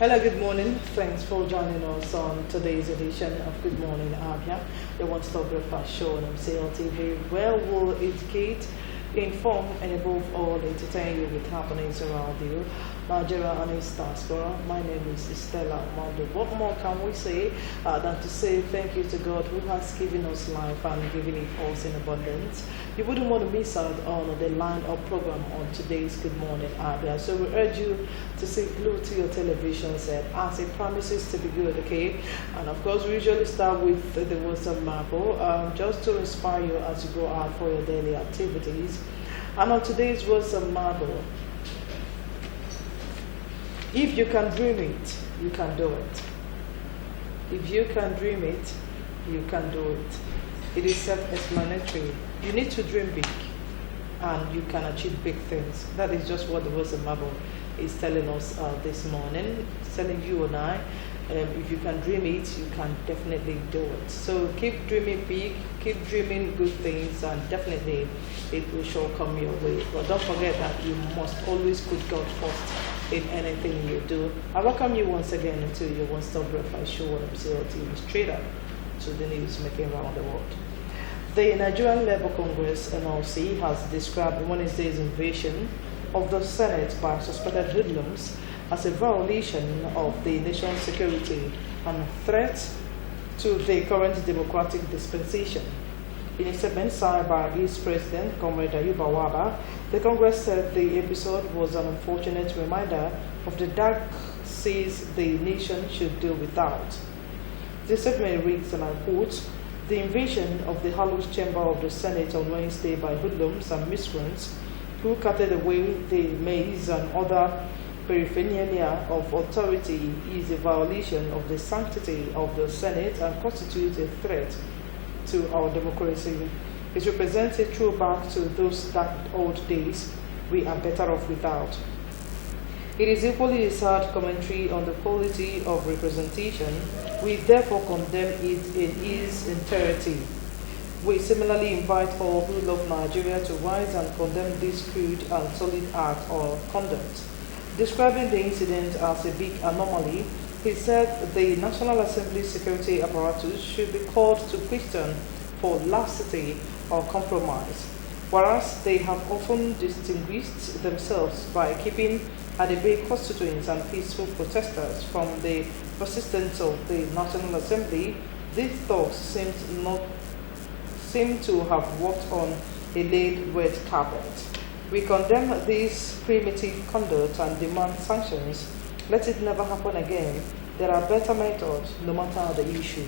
Hello, good morning. Thanks for joining us on today's edition of Good Morning Abia, the one-stop breakfast show on MCL TV, where we'll educate, inform, and above all, entertain you with happenings around you, Nigeria and its diaspora. My name is Stella Mondo. What more can we say than to say thank you to God who has given us life and given it us in abundance. You wouldn't want to miss out on the line-up program on today's Good Morning Abia. So we urge you to say hello to your television set as it promises to be good, okay? And of course, we usually start with the words of Marble, just to inspire you as you go out for your daily activities. And on today's words of Marble, if you can dream it, you can do it. If you can dream it, you can do it. It is self-explanatory. You need to dream big, and you can achieve big things. That is just what the words of Marble is telling us this morning. It's telling you and I, if you can dream it, you can definitely do it. So keep dreaming big, keep dreaming good things, and definitely it will sure come your way. But don't forget that you must always put God first in anything you do. I welcome you once again into your one-stop breakfast show on MCL TV, straight up to the news making around the world. The Nigerian Labour Congress (NLC) has described Wednesday's invasion of the Senate by suspected hoodlums as a violation of the nation's security and a threat to the current democratic dispensation. In a statement signed by its president, Comrade Ayuba Waba, the Congress said the episode was an unfortunate reminder of the dark seas the nation should deal without. The statement reads, and I quote, "The invasion of the House chamber of the Senate on Wednesday by hoodlums and miscreants who carted away the maize and other paraphernalia of authority is a violation of the sanctity of the Senate and constitutes a threat to our democracy. It represents a throwback to those dark old days we are better off without. It is equally a sad commentary on the quality of representation. We therefore condemn it in its entirety. We similarly invite all who love Nigeria to rise and condemn this crude and solid act of conduct." Describing the incident as a big anomaly, he said the National Assembly security apparatus should be called to question for laxity or compromise, whereas they have often distinguished themselves by keeping at bay constituents and peaceful protesters from the persistence of the National Assembly. These thugs seem to have walked on a laid red carpet. We condemn this primitive conduct and demand sanctions. Let it never happen again. There are better methods, no matter the issue.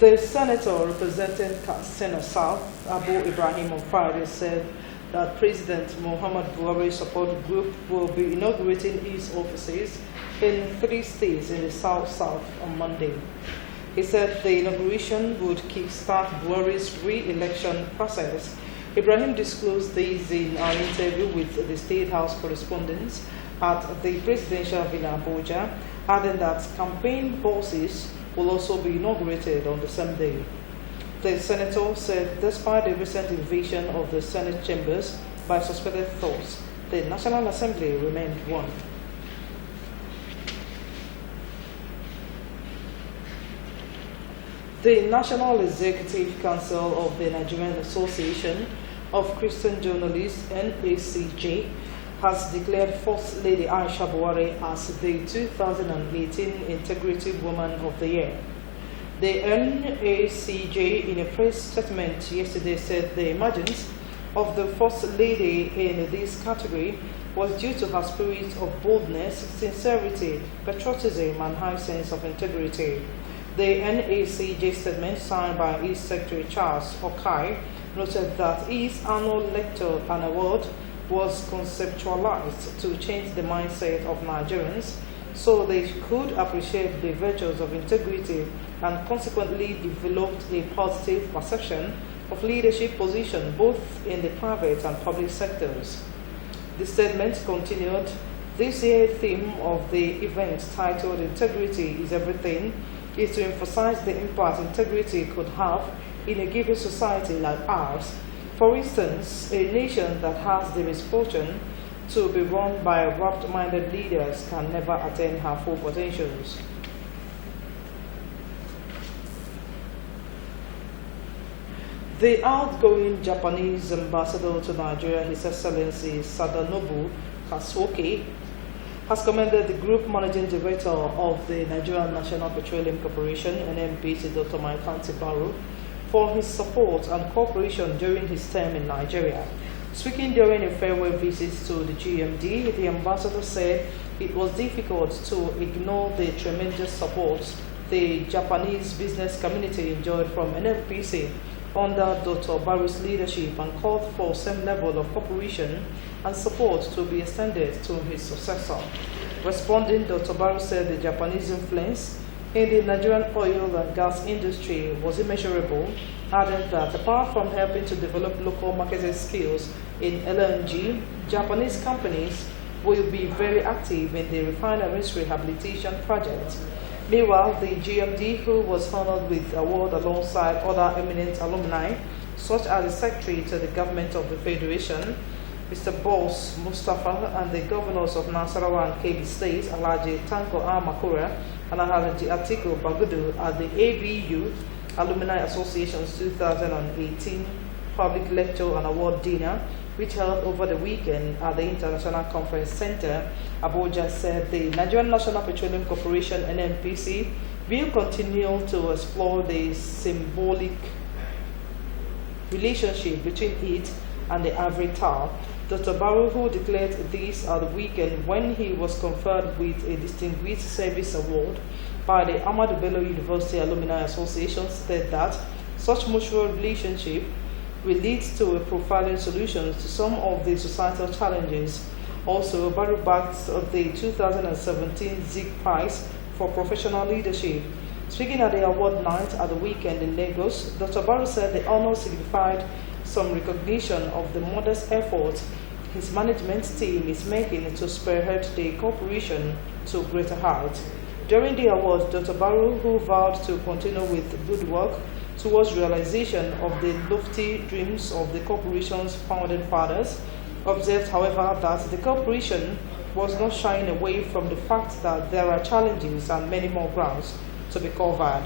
The senator representing Katsina South, Abu Ibrahim on Friday, said that President Muhammad Buhari's support group will be inaugurating its offices in 3 states in the South on Monday. He said the inauguration would kickstart Buhari's re-election process. Ibrahim disclosed this in an interview with the State House correspondents at the presidential villa Abuja, adding that campaign bosses will also be inaugurated on the same day. The senator said despite the recent invasion of the Senate chambers by suspected thugs, the National Assembly remained one. The National Executive Council of the Nigerian Association of Christian Journalists (NACJ) has declared First Lady Aisha Buhari as the 2018 Integrity Woman of the Year. The NACJ, in a press statement yesterday, said the emergence of the First Lady in this category was due to her spirit of boldness, sincerity, patriotism, and high sense of integrity. The NACJ statement, signed by its Secretary Charles Okai, noted that its annual lecture and award was conceptualized to change the mindset of Nigerians so they could appreciate the virtues of integrity and consequently developed a positive perception of leadership position both in the private and public sectors. The statement continued, "This year's theme of the event, titled Integrity is Everything, is to emphasize the impact integrity could have in a given society like ours. For instance, a nation that has the misfortune to be run by rapt-minded leaders can never attain her full potentials. The outgoing Japanese ambassador to Nigeria, His Excellency Sadanobu Kasuoke, has commended the Group Managing Director of the Nigerian National Petroleum Corporation, NNPC, Dr. Maikanti Baru, for his support and cooperation during his term in Nigeria. Speaking during a farewell visit to the GMD, the ambassador said it was difficult to ignore the tremendous support the Japanese business community enjoyed from NNPC under Dr. Baru's leadership and called for same level of cooperation and support to be extended to his successor. Responding, Dr. Baru said the Japanese influence in the Nigerian oil and gas industry was immeasurable, adding that apart from helping to develop local marketing skills in LNG, Japanese companies will be very active in the refineries rehabilitation project. Meanwhile, the GMD, who was honored with the award alongside other eminent alumni, such as the Secretary to the Government of the Federation, Mr. Boss Mustafa, and the governors of Nasarawa and Kebbi States, Alhaji Tanko Amakura and Alhaji Atiku Bagudu, at the ABU Alumni Association's 2018 Public Lecture and Award Dinner, which held over the weekend at the International Conference Center, Abuja, said the Nigerian National Petroleum Corporation, NNPC, will continue to explore the symbolic relationship between it and the Ivory Tower. Dr. Baru, who declared this at the weekend when he was conferred with a Distinguished Service Award by the Ahmadu Bello University Alumni Association, said that such mutual relationship will lead to a profiling solutions to some of the societal challenges. Also, Baru backed the 2017 Zig Prize for Professional Leadership. Speaking at the award night at the weekend in Lagos, Dr. Baru said the honor signified some recognition of the modest effort his management team is making to spearhead the corporation to greater heights. During the award, Dr. Baru, who vowed to continue with good work towards realization of the lofty dreams of the corporation's founding fathers, observed, however, that the corporation was not shying away from the fact that there are challenges and many more grounds to be covered.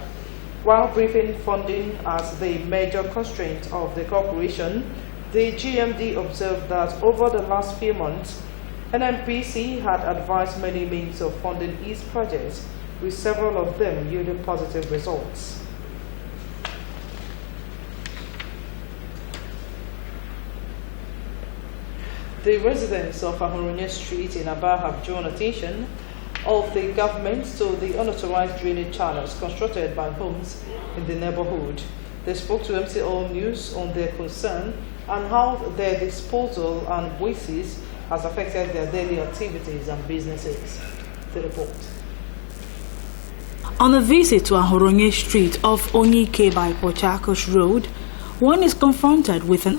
While briefing funding as the major constraint of the corporation, the GMD observed that over the last few months, NNPC had advised many means of funding its projects, with several of them yielding positive results. The residents of Ahurunye Street in Abia have drawn attention of the government to the unauthorized drainage channels constructed by homes in the neighborhood. They spoke to MCO News on their concern and how their disposal and wastes has affected their daily activities and businesses. The report. On a visit to Ahurunye Street off Onyike by Port Harcourt Road, one is confronted with an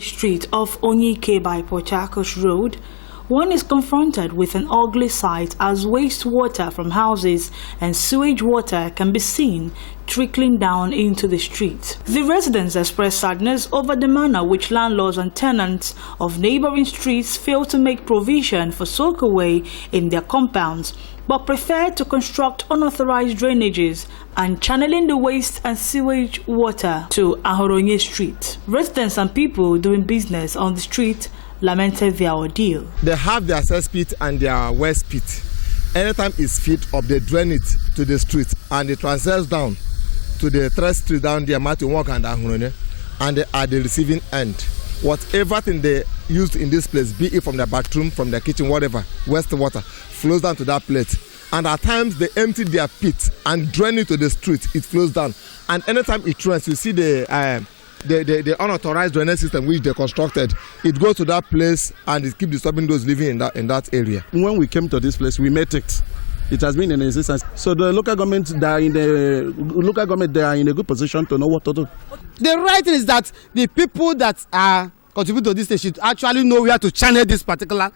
Street off Onyike by Port Harcourt Road, one is confronted with an ugly sight as wastewater from houses and sewage water can be seen trickling down into the street. The residents express sadness over the manner which landlords and tenants of neighboring streets fail to make provision for soakaway in their compounds, but prefer to construct unauthorized drainages and channeling the waste and sewage water to Ahurunye Street. Residents and people doing business on the street lamented their ordeal. They have their cesspit and their waste pit. Anytime it's filled up, they drain it to the street and it transfers down to the third street down there, Martin Walk and Ahurunye, and they are the receiving end. whatever thing they used in this place, be it from the bathroom, from the kitchen, whatever, wastewater, flows down to that plate. And at times they empty their pit and drain it to the street. It flows down. And anytime it rains, you see the unauthorized drainage system which they constructed. It goes to that place and it keeps disturbing those living in that area. When we came to this place, we met it. It has been in existence. So the local government, they are in a good position to know what to do. The right thing is that the people that are contribute to this state should actually know where to channel this particular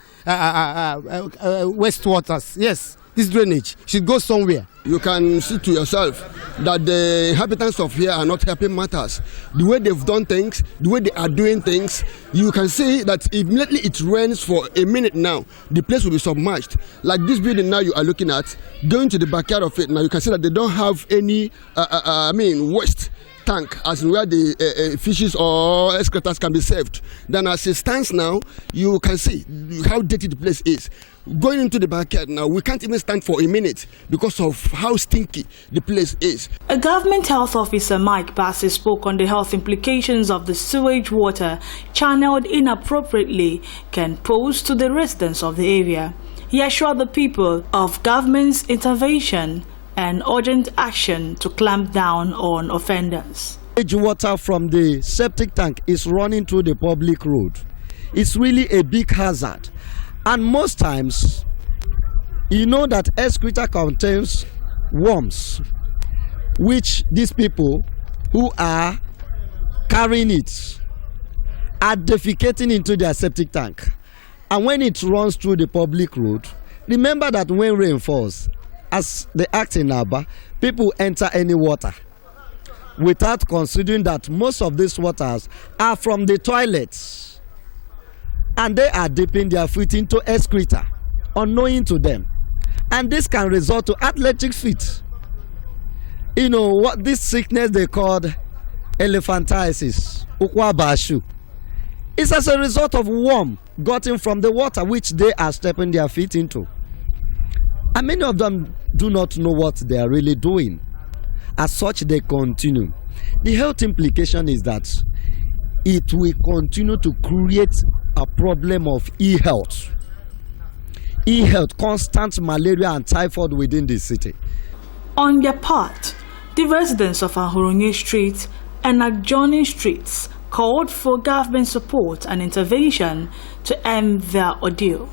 wastewaters. Yes, this drainage should go somewhere. You can see to yourself that the inhabitants of here are not helping matters. The way they've done things, the way they are doing things, you can see that immediately it rains for a minute now, the place will be submerged. Like this building now you are looking at, going to the backyard of it now, you can see that they don't have any, waste tank as in where the fishes or excretors can be saved. Then as it stands now, you can see how dirty the place is. Going into the backyard now, we can't even stand for a minute because of how stinky the place is. A government health officer, Mike Bassey, spoke on the health implications of the sewage water channeled inappropriately can pose to the residents of the area. He assured the people of government's intervention and urgent action to clamp down on offenders. Sewage water from the septic tank is running through the public road. It's really a big hazard. And most times, you know that excreta contains worms, which these people who are carrying it are defecating into their septic tank. And when it runs through the public road, remember that when rain falls, as they act in Abia, people enter any water without considering that most of these waters are from the toilets and they are dipping their feet into excreta unknowing to them, and this can result to athletic feet. You know what this sickness they called elephantiasis, ukwabashu, is as a result of worm gotten from the water which they are stepping their feet into. And many of them do not know what they are really doing. As such, they continue. The health implication is that it will continue to create a problem of e-health. E-health, constant malaria and typhoid within the city. On their part, the residents of Ahoronye Street and adjoining streets called for government support and intervention to end their ordeal.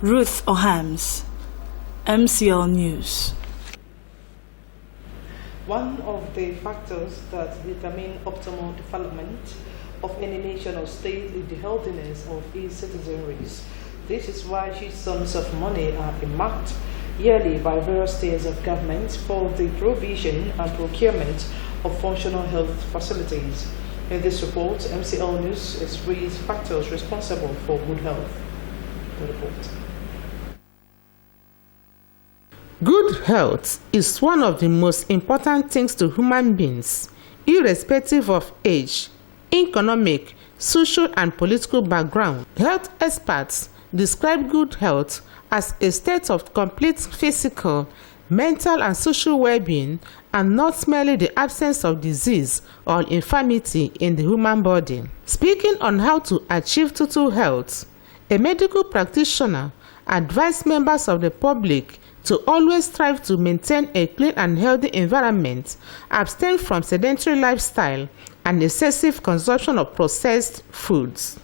Ruth Ohams, MCL News. One of the factors that determine optimal development of any nation or state is the healthiness of its citizenry. This is why huge sums of money are earmarked yearly by various tiers of government for the provision and procurement of functional health facilities. In this report, MCL News has raised factors responsible for good health. The report. Good health is one of the most important things to human beings, irrespective of age, economic, social, and political background. Health experts describe good health as a state of complete physical, mental, and social well-being, and not merely the absence of disease or infirmity in the human body. Speaking on how to achieve total health, a medical practitioner advised members of the public to always strive to maintain a clean and healthy environment, abstain from sedentary lifestyle, and excessive consumption of processed foods.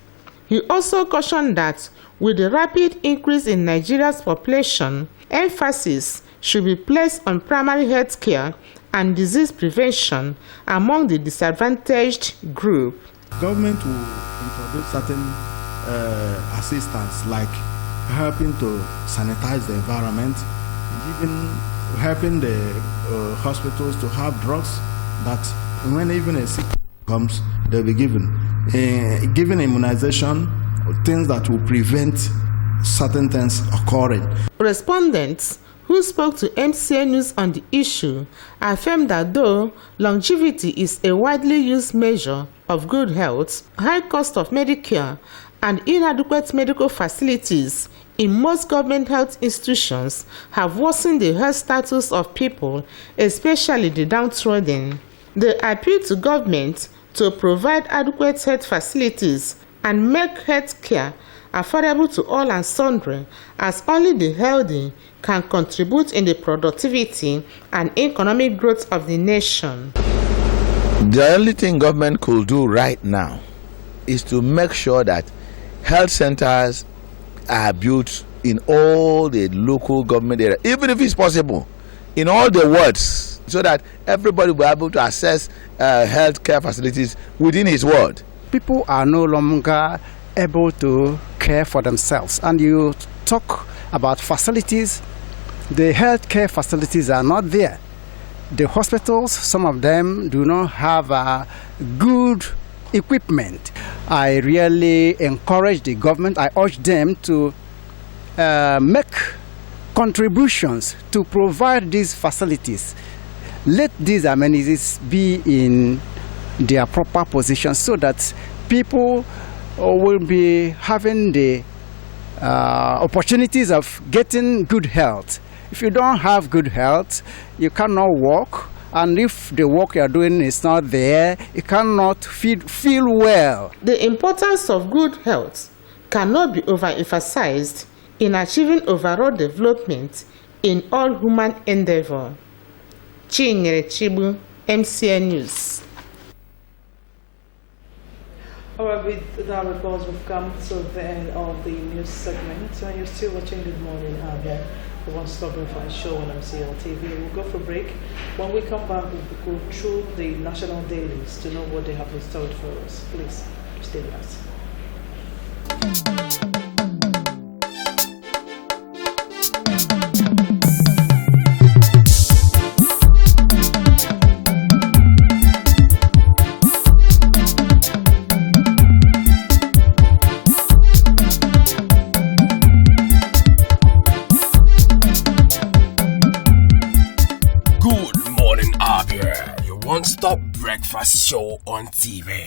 He also cautioned that with the rapid increase in Nigeria's population, emphasis should be placed on primary health care and disease prevention among the disadvantaged group. Government will introduce certain assistance like helping to sanitize the environment, even helping the hospitals to have drugs that when even a sick comes, they'll be given. Giving immunization, things that will prevent certain things occurring. Respondents who spoke to MCA News on the issue affirmed that though longevity is a widely used measure of good health, high cost of Medicare and inadequate medical facilities in most government health institutions have worsened the health status of people, especially the downtrodden. They appeal to government to provide adequate health facilities and make health care affordable to all and sundry, as only the healthy can contribute in the productivity and economic growth of the nation. The only thing government could do right now is to make sure that health centers are built in all the local government areas, even if it's possible, in all the wards, so that everybody will be able to access health care facilities within his ward. People are no longer able to care for themselves. And you talk about facilities, the healthcare facilities are not there. The hospitals, some of them do not have good equipment. I really encourage the government, I urge them to make contributions to provide these facilities. Let these amenities be in their proper position so that people will be having the opportunities of getting good health. If you don't have good health, you cannot walk, and if the work you are doing is not there, you cannot feel well. The importance of good health cannot be overemphasized in achieving overall development in all human endeavor. Chinyere Chibu, MCN News. All right, with that report, we've come to the end of the news segment. And you're still watching Good Morning, Abia, the one-stop breakfast show on MCL TV. We'll go for a break. When we come back, we'll go through the national dailies to know what they have in store for us. Please stay with us. One-stop breakfast show on TV.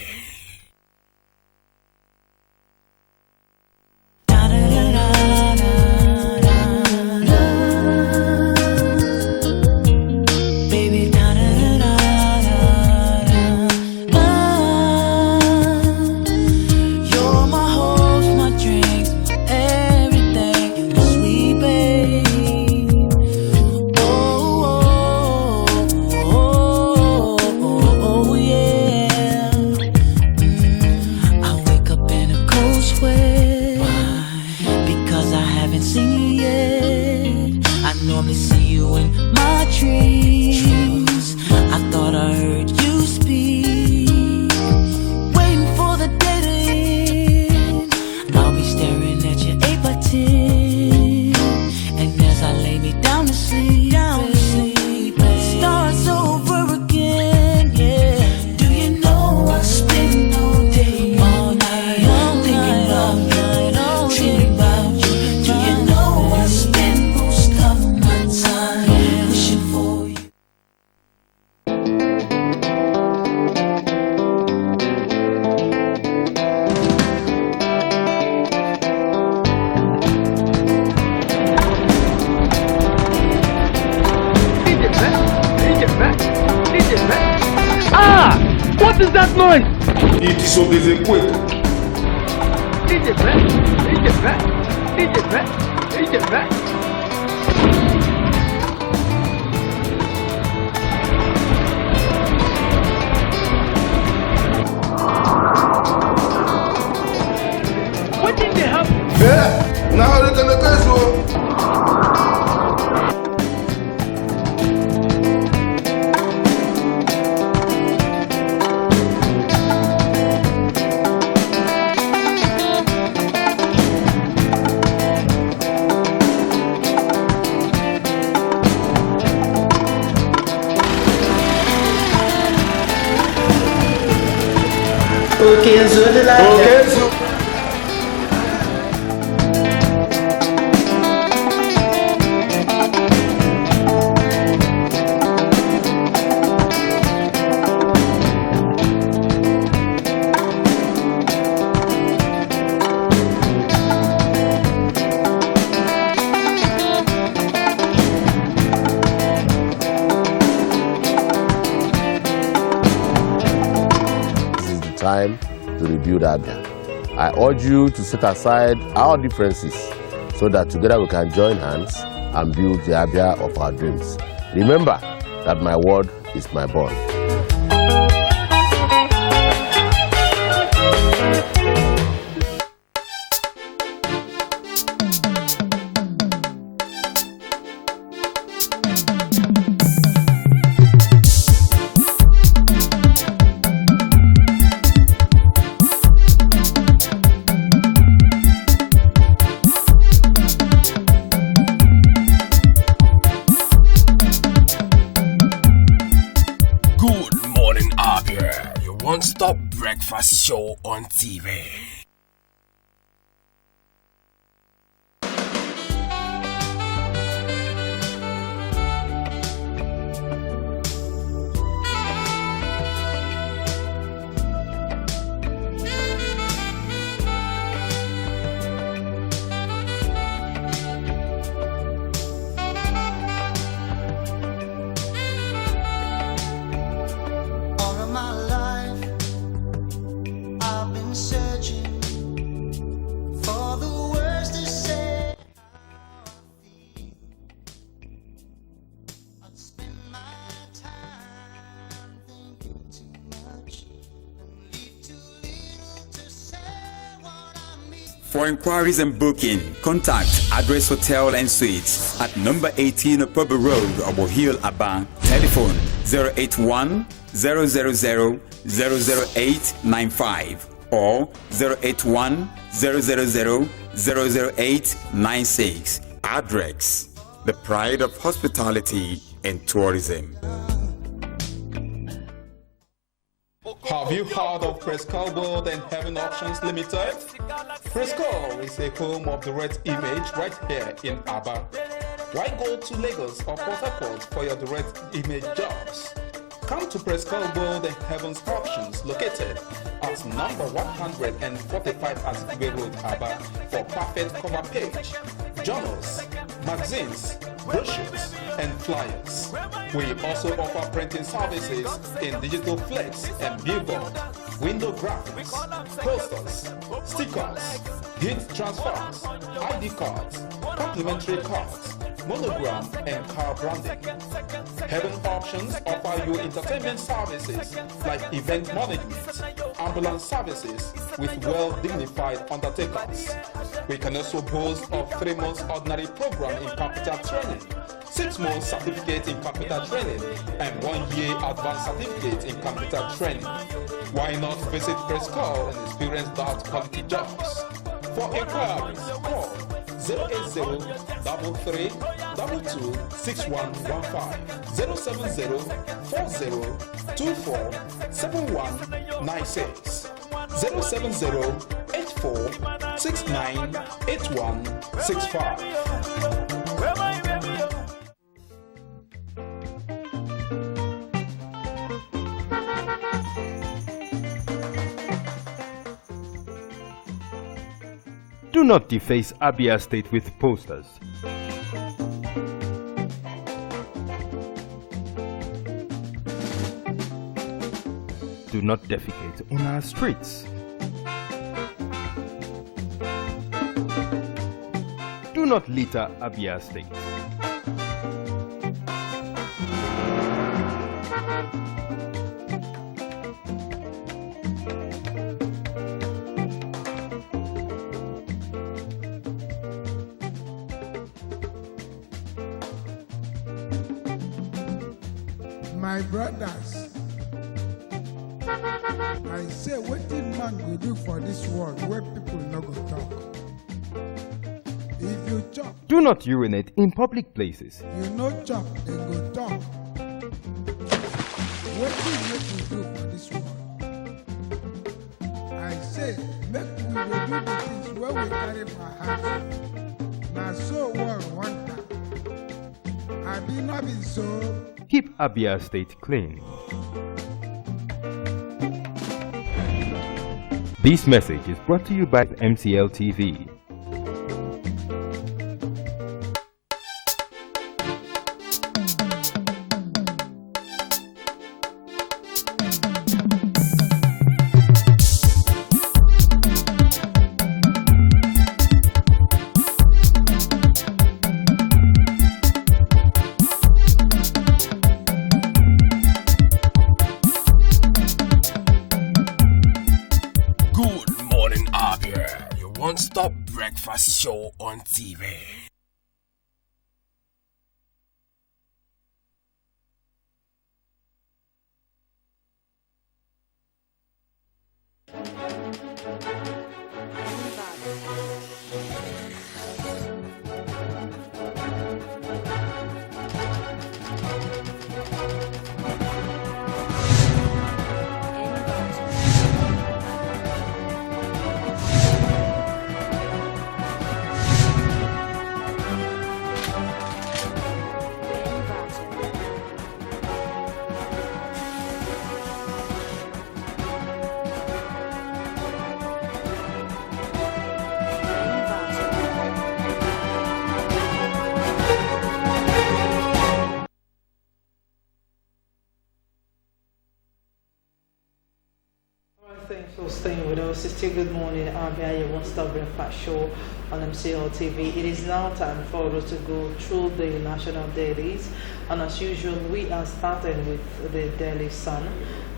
What is that noise? It is so busy quick. What did they have? Yeah, now look at the castle. Okay, so the Okay, so. time to rebuild Abia. I urge you to set aside our differences so that together we can join hands and build the Abia of our dreams. Remember that my word is my bond. Good morning, Abia, your one-stop breakfast show on TV. All of my life, I've been searching for the words to say how I feel. I'd spend my time thinking too much and leave too little to say what I mean. For inquiries and booking, contact Address Hotel and Suites at number 18 Upper Road, Obo Hill, Aba. Telephone 081 000 00895 or 081 000 00896. Address, the pride of hospitality and tourism. Have you heard of Prescal World and Heaven Options Limited? Prescal is a home of the direct image right here in Abia. Why go to Lagos or Port Harcourt for your direct image jobs? Come to Prescal World and Heaven's Options located at number 145 Azikwe Road, Abia for perfect cover page, journals, magazines, brochures, and flyers. We also offer printing services in digital flex and billboard, window graphics, posters, stickers, heat transfers, ID cards, complimentary cards, monogram, and car branding. Heaven Options offer you entertainment services like event management, ambulance services with well-dignified undertakers. We can also boast of 3 months ordinary program in computer training, 6 months certificate in computer training, and 1 year advanced certificate in computer training. Why not visit Prescal and experience that quality jobs? For inquiries, call 080 33 22 6115 070 40 24 7196 070 84 69 8165. Do not deface Abia State with posters. Do not defecate on our streets. Do not litter Abia State. My brothers, I say wetin man go do for this world where people no go talk. If you chop, Do not urinate in public places. you no chop, dem go talk. Wetin make we do for this world? I say make we dey do the things wey we carry for heart. Na so world want am. Abi no be so? Keep Abia State clean. This message is brought to you by MCL TV. one-stop breakfast show on TV. Thanks for staying with us. It's still Good Morning, Abia, your one-stop breakfast show on MCL TV. It is now time for us to go through the national dailies, and as usual, we are starting with the Daily Sun.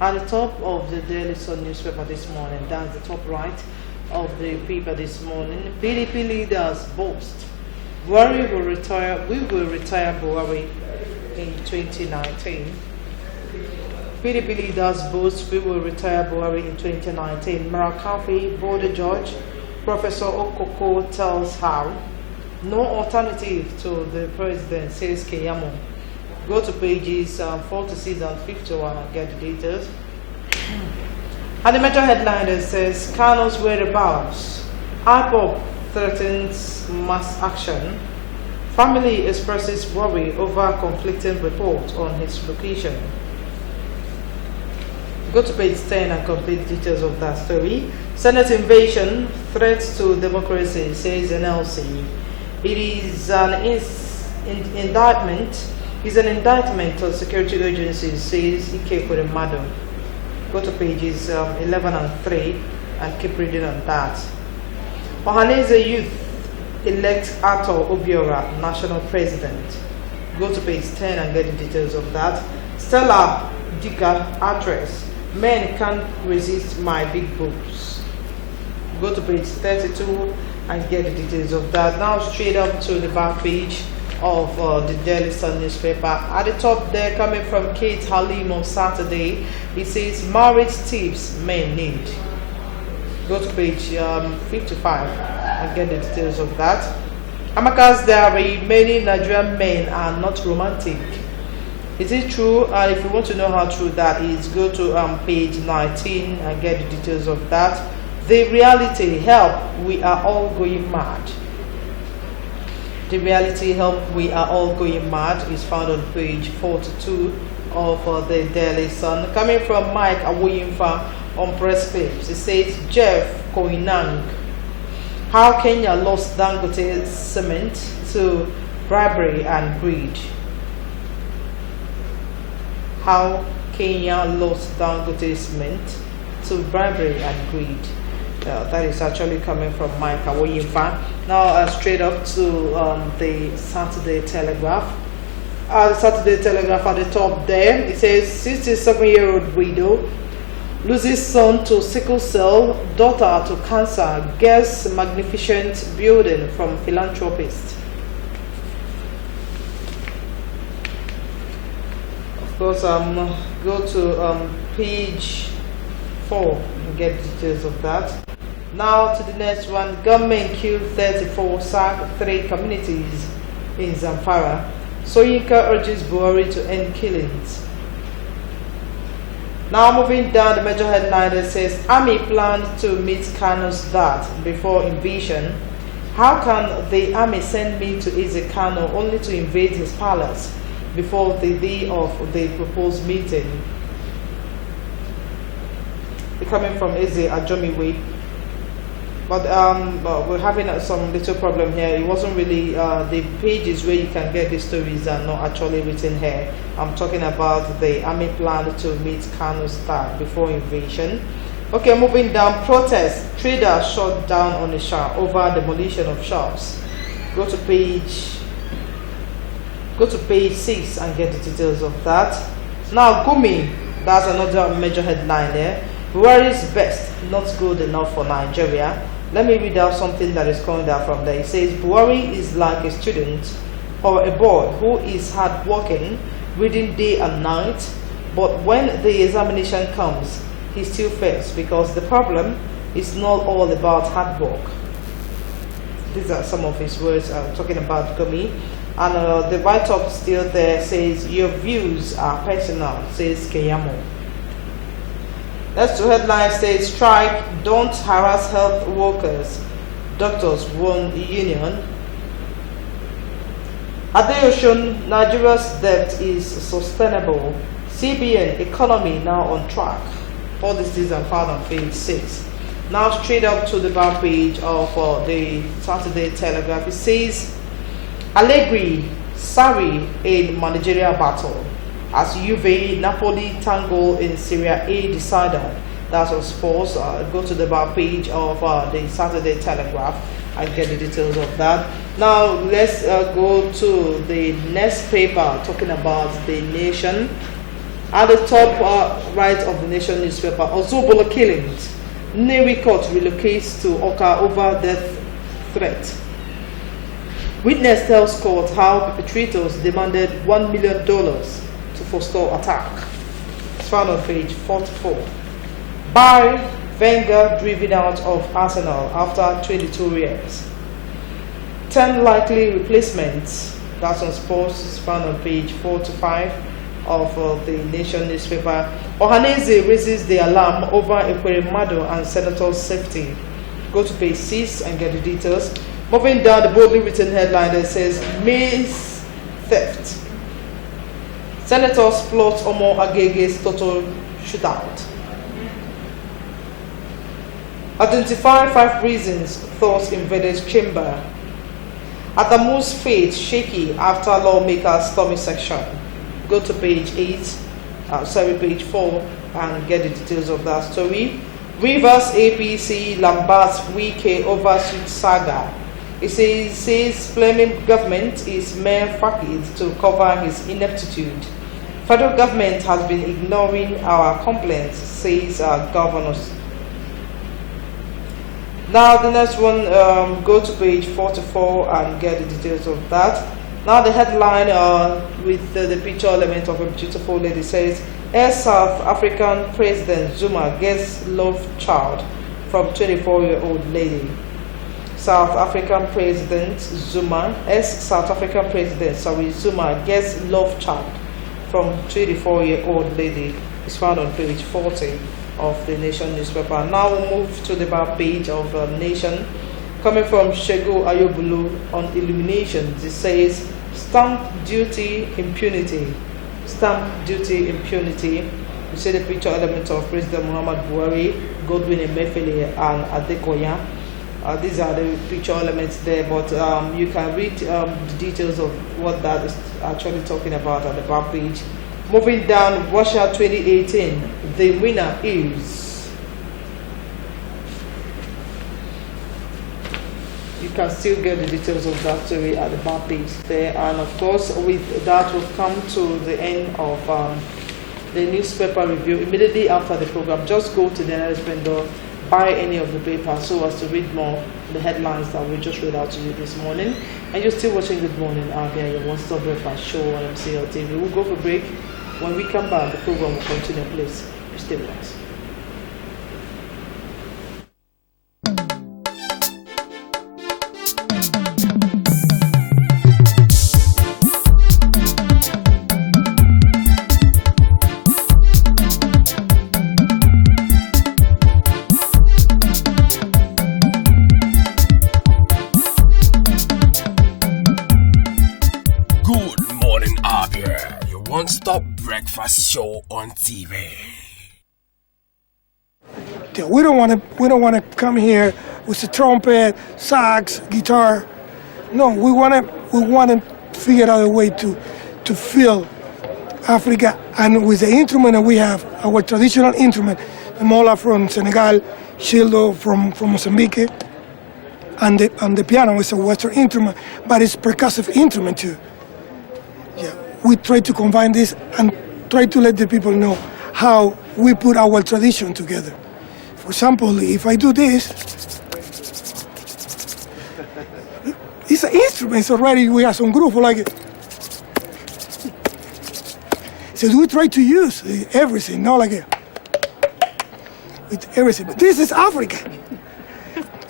At the top of the Daily Sun newspaper this morning, that's the top right of the paper this morning. PDP leaders boast Buhari will retire. We will retire Buhari in 2019. PDP leaders boast we will retire Buhari in 2019. Marakafi, Border Judge, Professor Okoko tells how. No alternative to the president, says Keyamo. Go to pages 46 and 51 and get the details. And the major headline that says Kano's whereabouts. IPOB threatens mass action. Family expresses worry over conflicting reports on his location. Go to page 10 and complete details of that story. Senate invasion, threats to democracy, says NLC. It is an indictment. Is an indictment on security agencies, says Ike Kuremado. Go to pages 11 and 3 and keep reading on that. Ohaneze youth elect Ato Obiora national president. Go to page 10 and get the details of that. Stella Dika actress. Men can't resist my big boobs. Go to page 32 and get the details of that. Now straight up to the back page of the Daily Sun newspaper. At the top there, coming from Kate Halim on Saturday, it says marriage tips men need. Go to page 55 and get the details of that. Amaka's diary, many Nigerian men are not romantic. Is it true? If you want to know how true that is, go to page 19 and get the details of that. The reality, help, we are all going mad. The reality, help, we are all going mad is found on page 42 of the Daily Sun. Coming from Mike Awoyinfa on press clips, it says Jeff Koinang. How Kenya lost Dangote cement to bribery and greed. How Kenya lost Dangote cement to bribery and greed. That is actually coming from Mike Awoyinfa. Now straight up to the Saturday Telegraph. The Saturday Telegraph at the top there, it says 67-year-old widow loses son to sickle cell, daughter to cancer, gets magnificent building from philanthropist. Of course, go to page 4 and get details of that. Now to the next one. Gunmen killed 34, sack 3 communities in Zamfara. Soyinka urges Buhari to end killings. Now moving down, the major headline that says Army planned to meet Kano's dad before invasion. How can the army send me to Eze Kano only to invade his palace before the day of the proposed meeting? They're coming from Eze Ajomiwe. But we're having some little problem here. It wasn't really, the pages where you can get the stories are not actually written here. I'm talking about the army plan to meet Kano's dad before invasion. Okay, moving down, protest. Trader shot down on a shop over demolition of shops. Go to page 6 and get the details of that. Now, Gumi, that's another major headline there. Buhari's best, not good enough for Nigeria. Let me read out something that is coming down from there. It says, Buhari is like a student or a boy who is hardworking, reading day and night, but when the examination comes, he still fails because the problem is not all about hard work. These are some of his words talking about Gumi. And the write-up still there says, your views are personal, says Keyamo. Next to headline says, strike, don't harass health workers. Doctors warn union. Adeoshun, Nigeria's debt is sustainable. CBN, economy now on track. All these things are found on page 6. Now straight up to the back page of the Saturday Telegraph. It says, Allegri, Sarri in managerial battle as Juve Napoli tangle in Serie A decider. That's on sports. Go to the back page of the Saturday Telegraph and get the details of that. Now let's go to the next paper talking about the Nation. At the top right of the Nation newspaper, Ozubola killings. Navy court relocates to Oka over death threat. Witness tells court how perpetrators demanded $1 million to forestall attack. It's found on page 44. By Wenger driven out of Arsenal after 22 years. 10 likely replacements. That's on sports. It's found on page 4 to 5 of the Nation newspaper. Ohaneze raises the alarm over Ekweremadu and Senator's safety. Go to page 6 and get the details. Moving down, the boldly written headline that says, Maize theft. Senators plot Omo Agege's total shootout. Identify 5 reasons thoughts invaded chamber. Adamu's fate shaky after lawmakers stormy section. Go to page page 4 and get the details of that story. Rivers APC Lambert's Wike over suit saga. It says Fleming government is mere facade to cover his ineptitude. Federal government has been ignoring our complaints, says governors. Now the next one, go to page 44 and get the details of that. Now the headline with the picture element of a beautiful lady says, South African President Zuma gets love child from 24-year-old lady. South African President Zuma, Zuma gets love child from 24-year-old lady. It's found on page 40 of the Nation newspaper. Now we'll move to the back page of Nation. Coming from Shego Ayobulu on illuminations, it says, stamp duty impunity. Stamp duty impunity. You see the picture element of President Muhammad Buhari, Godwin Emefiele, and Adekoya. These are the picture elements there, but you can read the details of what that is actually talking about on the back page. Moving down, Russia 2018, the winner is. You can still get the details of that story at the back page there. And of course, with that, we've come to the end of the newspaper review. Immediately after the program, just go to the nearest vendor, buy any of the papers so as to read more the headlines that we just read out to you this morning. And you're still watching Good Morning Abia, your one-stop breakfast show on MCL TV. We'll go for a break. When we come back, the program will continue. Please stay with us. One-stop breakfast show on TV. We don't want to come here with the trumpet, sax, guitar. No, we want to figure out a way to feel Africa, and with the instrument that we have, our traditional instrument, the mola from Senegal, shildo from Mozambique, and the piano is a Western instrument, but it's a percussive instrument too. We try to combine this and try to let the people know how we put our tradition together. For example, if I do this, It's an instrument. It's already, we have some group like it. So we try to use everything, not like it. With everything. But this is Africa.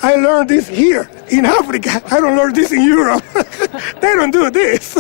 I learned this here in Africa. I don't learn this in Europe. They don't do this.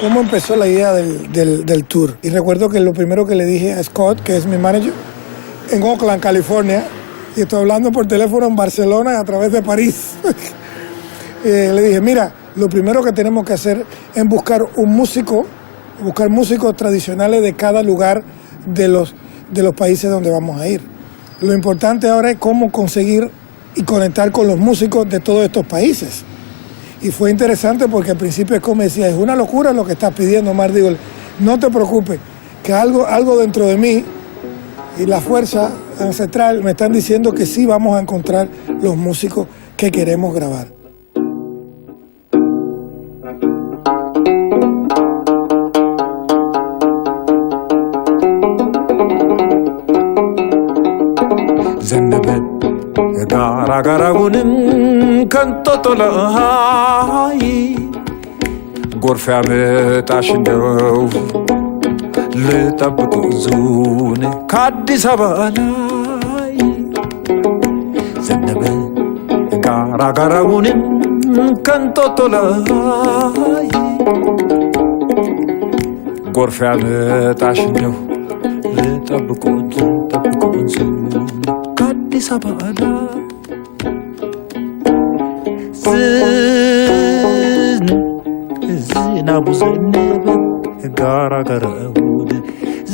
¿Cómo empezó la idea del tour? Y recuerdo que lo primero que le dije a Scott, que es mi manager, en Oakland, California, y estoy hablando por teléfono en Barcelona a través de París. Le dije, mira, lo primero que tenemos que hacer es buscar buscar músicos tradicionales de cada lugar de los países donde vamos a ir. Lo importante ahora es cómo conseguir y conectar con los músicos de todos estos países. Y fue interesante porque al principio es como decía, es una locura lo que estás pidiendo, Omar. Digo, no te preocupes, que algo dentro de mí y la fuerza ancestral me están diciendo que sí vamos a encontrar los músicos que queremos grabar. ጎርፍ ያመጣሽ እንደው ልጠብቅ ዙን ከአዲስ አበባ ላይ ዘነበ ጋራጋራውንም ከንጦጦ ላይ ጎርፍ ያመጣሽ እንደው ልጠብቅ ዙን ከአዲስ አበባ ላይ ዝናቡ ዘነበ ጋራጋራውን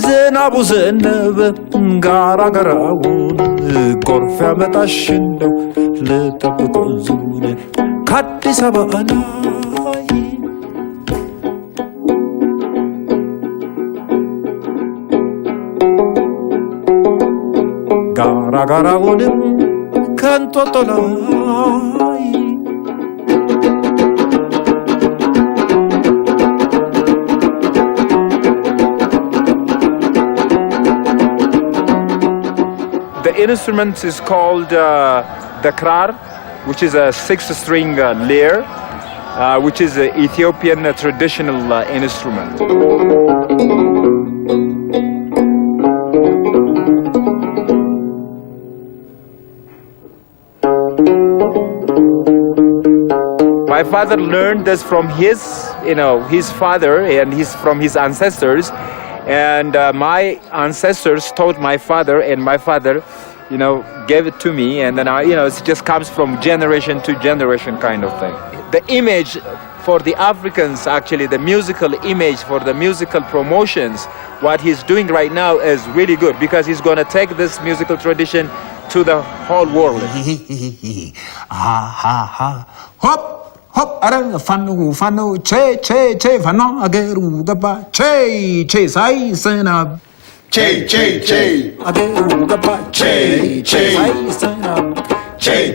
ዝናቡ ዘነበ ጋራጋራውን ጎርፍ ያመጣሽ እንደው ልጠብቀው ዙን ከአዲስ አበባ ላይ ጋራጋራውንም ከንጦጦ ላይ The instrument is called the krar, which is a 6-string lyre, which is an Ethiopian traditional instrument. My father learned this from his father and from his ancestors. And my ancestors taught my father, and my father, gave it to me. And then, it just comes from generation to generation kind of thing. The image for the Africans, actually, the musical image for the musical promotions, what he's doing right now is really good because he's going to take this musical tradition to the whole world. Hop! Hop, ara fano, che, fano, ageru gaba, che, sai, sena. Che, ageru gaba, che, sai, sena. Che,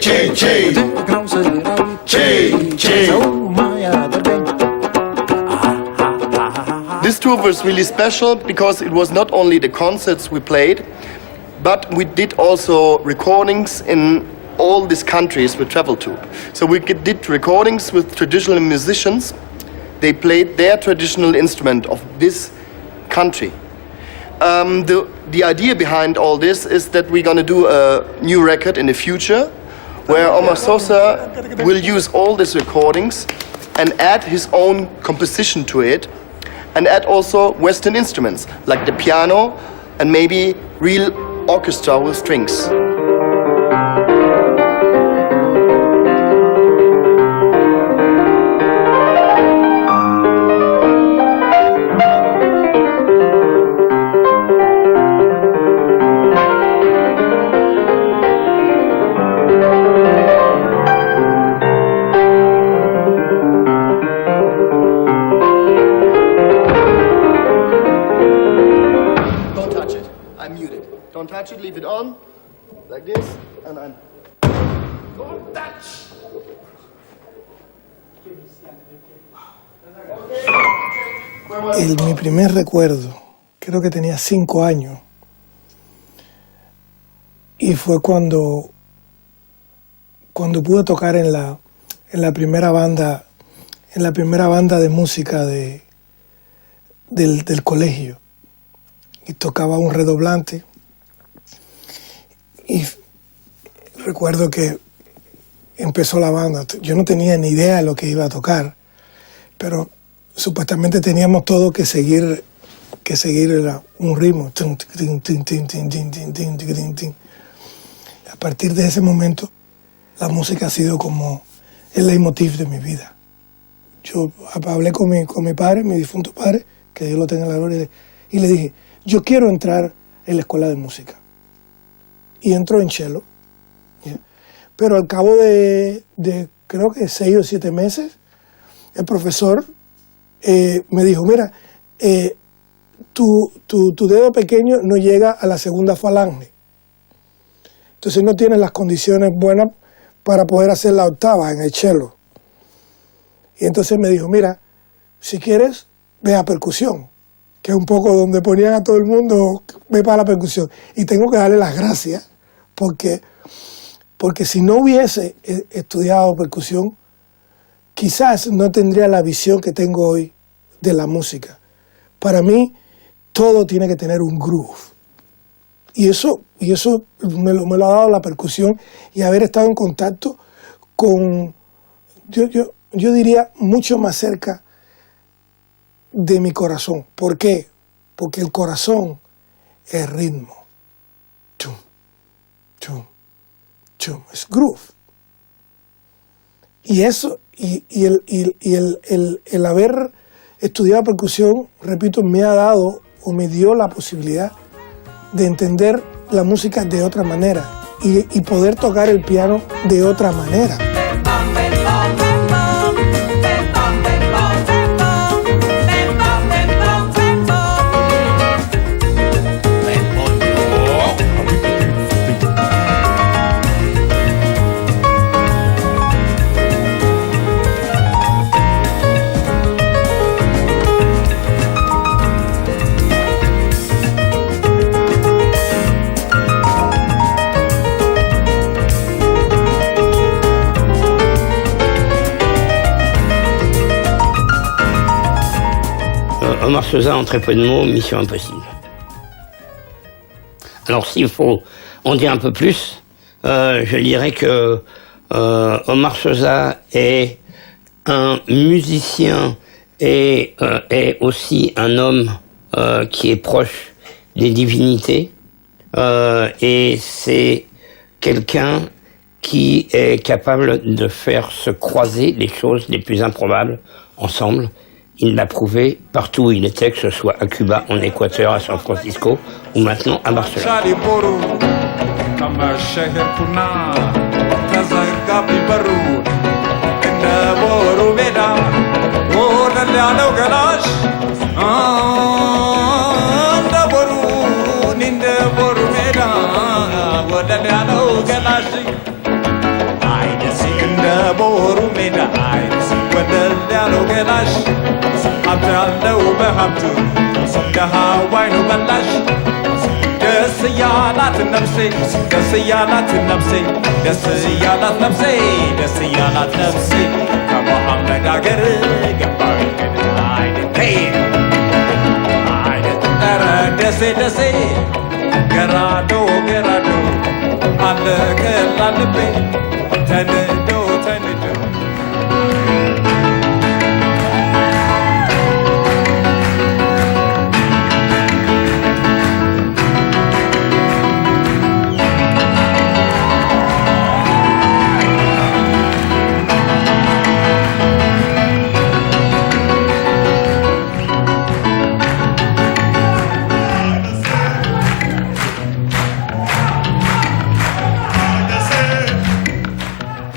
This tour was really special because it was not only the concerts we played, but we did also recordings in all these countries we traveled to. So we did recordings with traditional musicians. They played their traditional instrument of this country. The idea behind all this is that we're going to do a new record in the future where Omar Sosa will use all these recordings and add his own composition to it and add also Western instruments like the piano and maybe real orchestra with strings. Leave it on, like this, and I'm... Don't touch! Mi primer recuerdo, creo que tenía 5 años, y fue cuando pude tocar en la primera banda de música del colegio, y tocaba un redoblante. Y recuerdo que empezó la banda. Yo no tenía ni idea de lo que iba a tocar, pero supuestamente teníamos todo que seguir un ritmo. A partir de ese momento, la música ha sido como el leitmotiv de mi vida. Yo hablé con mi padre, mi difunto padre, que Dios lo tenga en la gloria, y le dije, yo quiero entrar en la escuela de música. Y entró en cello. ¿Ya? Pero al cabo de creo que 6 o 7 meses, el profesor me dijo, mira, tu dedo pequeño no llega a la segunda falange. Entonces no tienes las condiciones buenas para poder hacer la octava en el cello. Y entonces me dijo, mira, si quieres, ve a percusión, que es un poco donde ponían a todo el mundo, ve para la percusión. Y tengo que darle las gracias, porque si no hubiese estudiado percusión, quizás no tendría la visión que tengo hoy de la música. Para mí, todo tiene que tener un groove. Y eso me lo ha dado la percusión y haber estado en contacto con, yo diría, mucho más cerca de mi corazón. ¿Por qué? Porque el corazón es ritmo. Chum, chum, chum. Es groove. Y eso, y el haber estudiado percusión, repito, me ha dado o me dio la posibilidad de entender la música de otra manera y poder tocar el piano de otra manera. Omar Sosa, en très peu de mots, mission impossible. Alors s'il faut en dire un peu plus, je dirais que Omar Sosa est un musicien est aussi un homme qui est proche des divinités et c'est quelqu'un qui est capable de faire se croiser les choses les plus improbables ensemble. Il l'a prouvé partout où il était, que ce soit à Cuba, en Équateur, à San Francisco ou maintenant à Barcelone. አብራለው በሀብቱ ደሃ ዋይኑ በላሽ ደስ ያላት ነፍሴ ደስ ያላት ነፍሴ ደስ ያላት ነፍሴ ደስ ያላት ነፍሴ ከመሐመድ አገር ገባዊ አይደቴ ኧረ ደሴ ደሴ ገራዶ ገራዶ አለቀላ ልቤ ተንዶ ተንዶ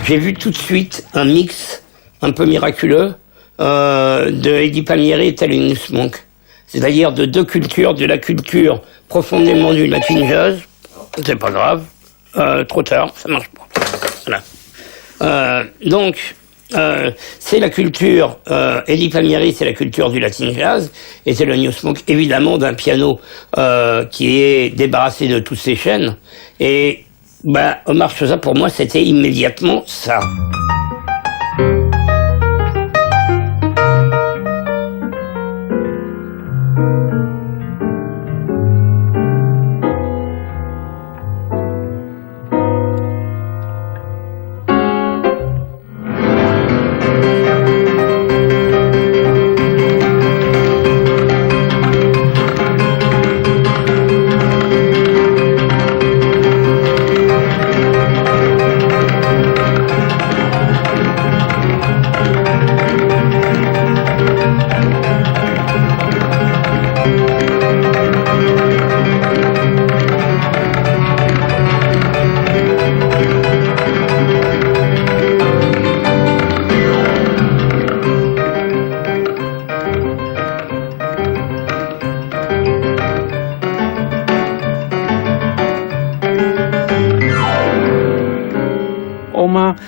J'ai vu tout de suite un mix un peu miraculeux de Eddie Palmieri et Thelonious Monk. C'est-à-dire de deux cultures, de la culture profondément du latin jazz, c'est pas grave, trop tard, ça marche pas. Voilà. Donc, c'est la culture, Eddie Palmieri, c'est la culture du latin jazz, et Thelonious Monk, évidemment, d'un piano qui est débarrassé de toutes ses chaînes. Et Omar Sosa, pour moi, c'était immédiatement ça.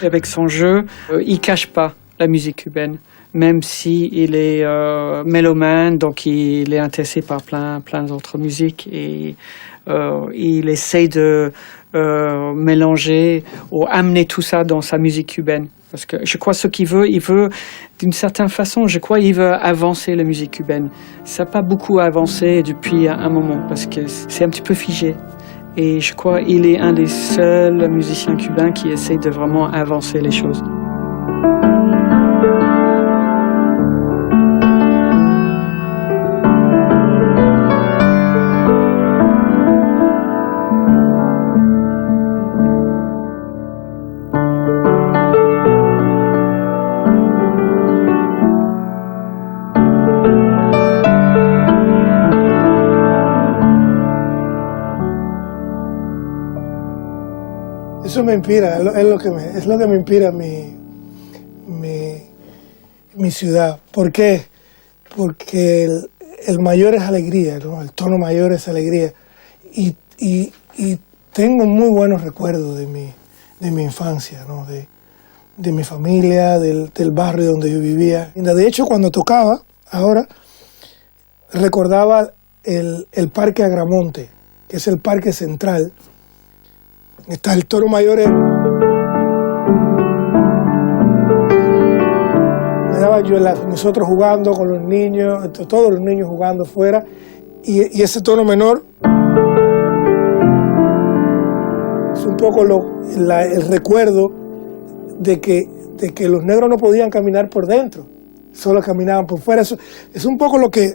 Avec son jeu, il cache pas la musique cubaine, même si il est mélomane, donc il est intéressé par plein d'autres musiques et il essaie de mélanger ou amener tout ça dans sa musique cubaine. Parce que je crois ce qu'il veut, d'une certaine façon, je crois il veut avancer la musique cubaine. Ça n'a pas beaucoup avancé depuis un moment parce que c'est un petit peu figé. Et je crois qu'il est un des seuls musiciens cubains qui essaie de vraiment avancer les choses. Eso me inspira, es lo que me inspira mi ciudad. ¿Por qué? Porque el mayor es alegría, ¿no? El tono mayor es alegría. Y tengo muy buenos recuerdos de mi infancia, ¿no? De mi familia, del barrio donde yo vivía. De hecho, cuando tocaba, ahora, recordaba el Parque Agramonte, que es el parque central. Está el toro mayor. Me daba yo nosotros jugando con los niños, todos los niños jugando fuera, y ese tono menor es un poco el recuerdo de que que los negros no podían caminar por dentro, solo caminaban por fuera. Eso es un poco lo que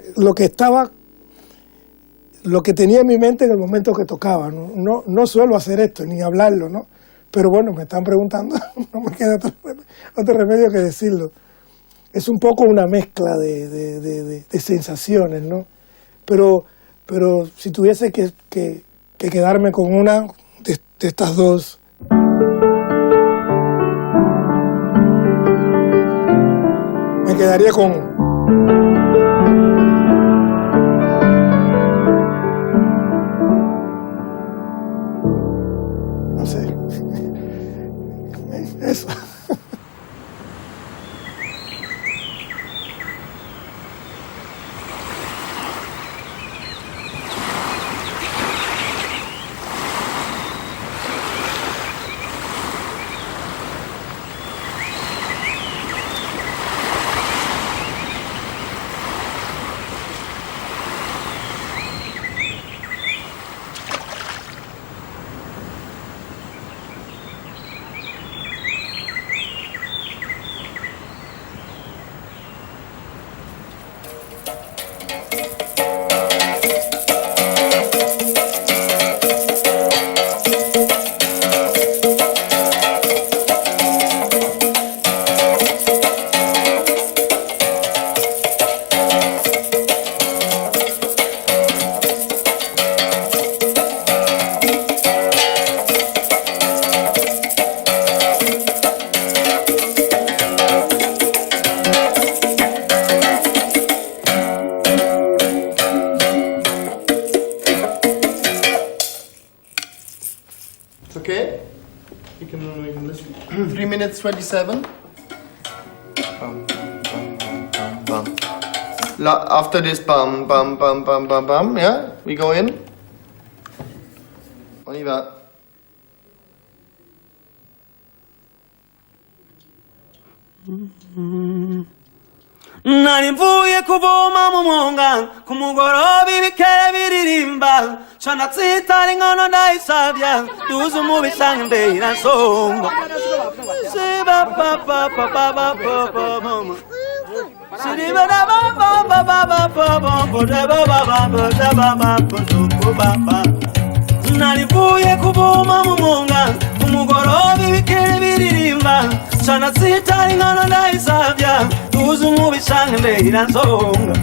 tenía en mi mente en el momento que tocaba. No suelo hacer esto, ni hablarlo, ¿no? Pero bueno, me están preguntando, no me queda otro remedio que decirlo. Es un poco una mezcla de sensaciones, ¿no? Pero si tuviese que quedarme con una de estas dos, me quedaría con... no sé. Eso. It's okay? You can listen. 3 minutes 27. Bum, bum, bum, bum, bum. After this bum, bum, bum, bum, bum, bum, yeah? We go in. On y va. Nari mvuye kuvoma mu mwonga ku mugoroba ibikere biririmba cana tsitari inkono ndayisavya duze umubisanga imbere iransonga siba papa papa papa mama siba papa papa papa nari mvuye kuvoma mu mwonga ku mugoroba ibikere biririmba cana tsitari inkono ndayisavya duze umubisanga imbere iransonga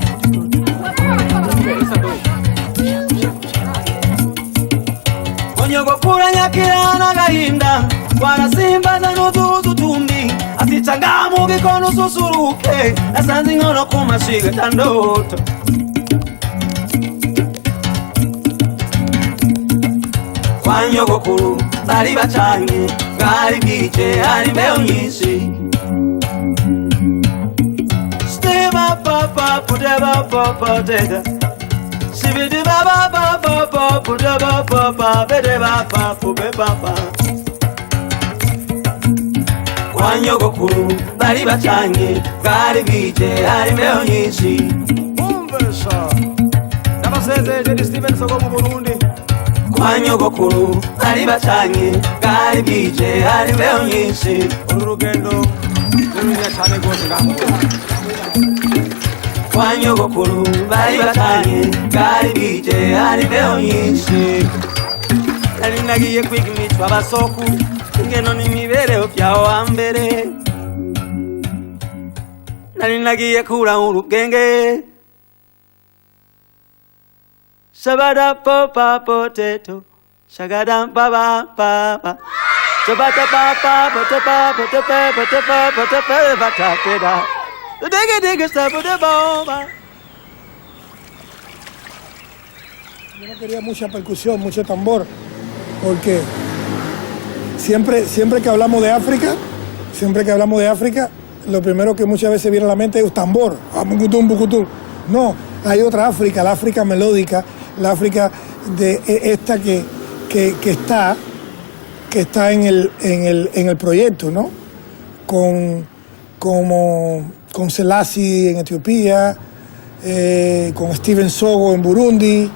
onyogokura nyakirana gahinda warasimbaza n'utuzu tundi atichanga mu bikono susuruke nasanze inkono ku mashiga tandoto kwa nyogokuru bari bacanye bwari bwije hari imbeho nyinshi steba papa pudeba papa deda sibidi baba papa papa pudeba papa bedeba papa bebaba kwa nyogokuru bari bacanye bwari bwije hari imbeho nyinshi umvesha n'abasezeje Steven Sogo mu Burundi kwa nyogokuru bari bacanye bwari bwije hari imbeho nyinshi urugendo runya cyane rwose ngaho kwa nyogokuru bari bacanye bwari bwije hari imbeho nyinshi nari nagiye kwiga imico abasoku ingeno n'imibereho byaho hambere nari nagiye kurahura ubwenge Shabada papa potato, shagada baba baba, shabada papa potapa potapa potapa potapa potapeda, digga digga step de bomba. Yo no quería mucha percusión, mucho tambor, porque siempre que hablamos de África, lo primero que muchas veces viene a la mente es tambor, bucutum, bucutum. No, hay otra África, la África melódica, la África de esta que está en el proyecto, ¿no? Con Selassie en Etiopía, con Steven Sogo en Burundi,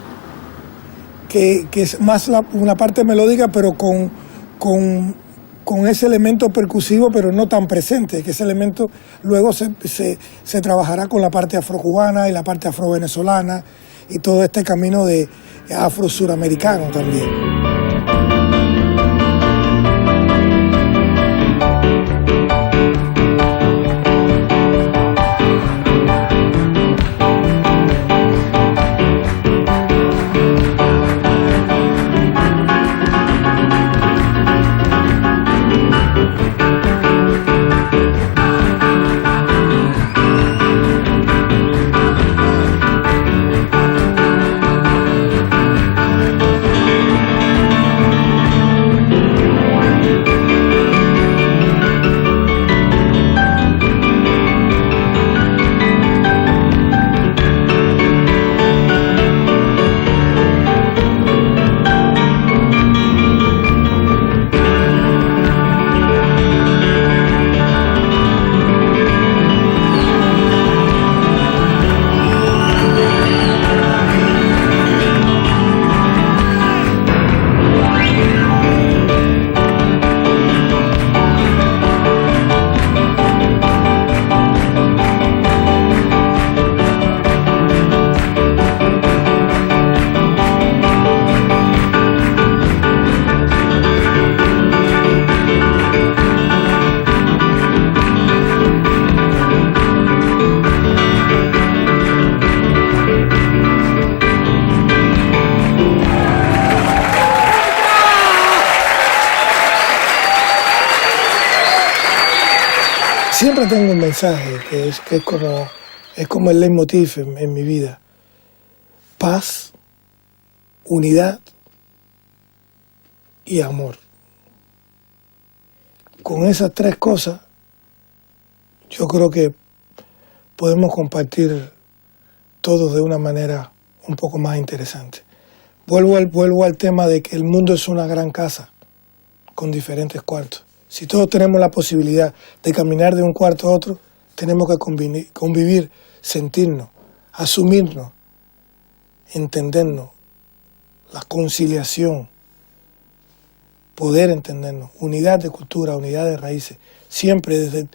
que es más una parte melódica, pero con con ese elemento percusivo, pero no tan presente, que ese elemento luego se trabajará con la parte afrocubana y la parte afrovenezolana y todo este camino de afro-suramericano también. Siempre tengo un mensaje que es como el leitmotiv en mi vida. Paz, unidad y amor. Con esas tres cosas, yo creo que podemos compartir todos de una manera un poco más interesante. Vuelvo al tema de que el mundo es una gran casa con diferentes cuartos. Si todos tenemos la posibilidad de caminar de un cuarto a otro, tenemos que convivir, sentirnos, asumirnos, entendernos, la conciliación, poder entendernos, unidad de cultura, unidad de raíces. Siempre desde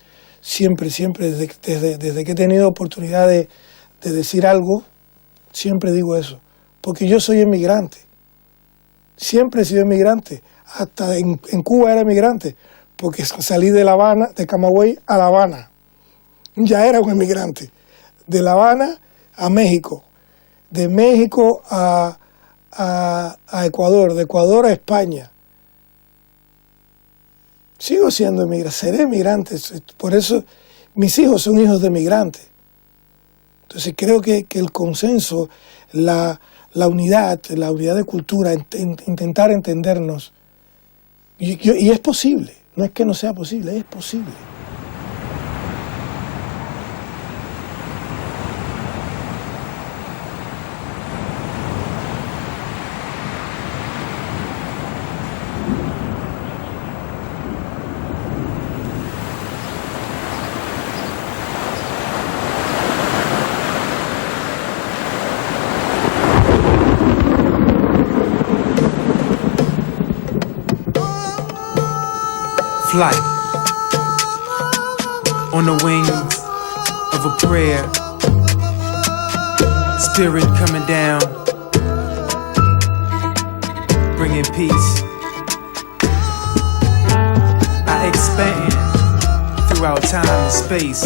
que he tenido oportunidad de decir algo, siempre digo eso. Porque yo soy inmigrante. Siempre he sido inmigrante. Hasta en Cuba era inmigrante. Porque salí de La Habana, de Camagüey a La Habana. Ya era un inmigrante. De La Habana a México. De México a Ecuador. De Ecuador a España. Sigo siendo inmigrante. Seré inmigrante. Por eso mis hijos son hijos de migrantes. Entonces creo que el consenso, la unidad de cultura, intentar entendernos. Y es posible. No es que no sea posible, es posible. Flight on the wings of a prayer, spirit coming down, bringing peace. I expand throughout time and space.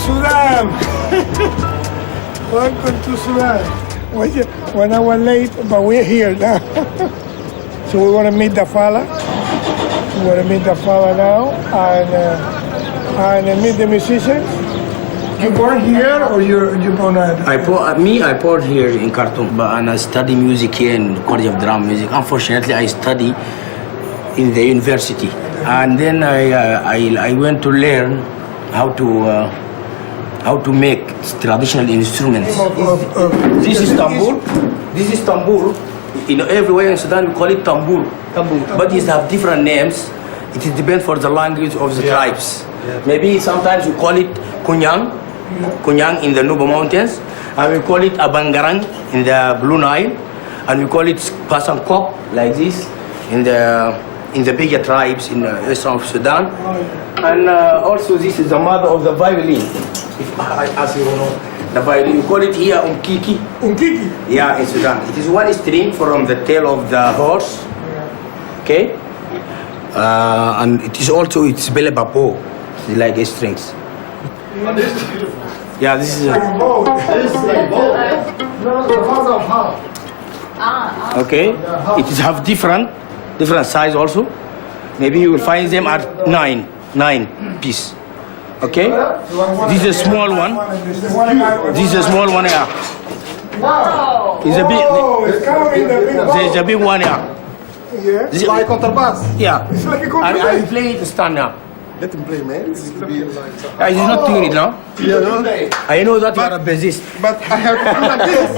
Sudan. Welcome to Sudan. 1 hour late, but we're here now. So we want to meet the fella. We want to meet the fella now and meet the musicians. You born here or you born at? I born here in Khartoum, and I study music here in College of Drama Music. Unfortunately, I study in the university, and then I went to learn how to how to make traditional instruments. This is tambur. This is tambur. Everywhere in Sudan we call it tambur. But it have different names. It depends for the language of the tribes. Maybe sometimes we call it kunyang, kunyang in the Nuba Mountains, and we call it abangarang in the Blue Nile, and we call it pasangkok like this in the bigger tribes in the eastern of Sudan. And also this is the mother of the violin. As you know, the violin, you call it here unkiki. Unkiki? Yeah, in Sudan. It is one string from the tail of the horse. Okay? And it is also, it's bele bapo, like strings. Oh, this is beautiful. Yeah, this is This is like bow. No, the father of how? okay. It is have different size also. Maybe you will find them at nine piece. Okay? This is a small one. This is a small one here. Wow. It's a big. Oh, it's coming in the big bowl. There's a big one here. Yeah. It's like contrabass. Yeah. It's like a And contrabass. I play it stand now. Let him play, man. It's not doing it now. Yeah, no. I know that you are a bassist. But I have to do like this.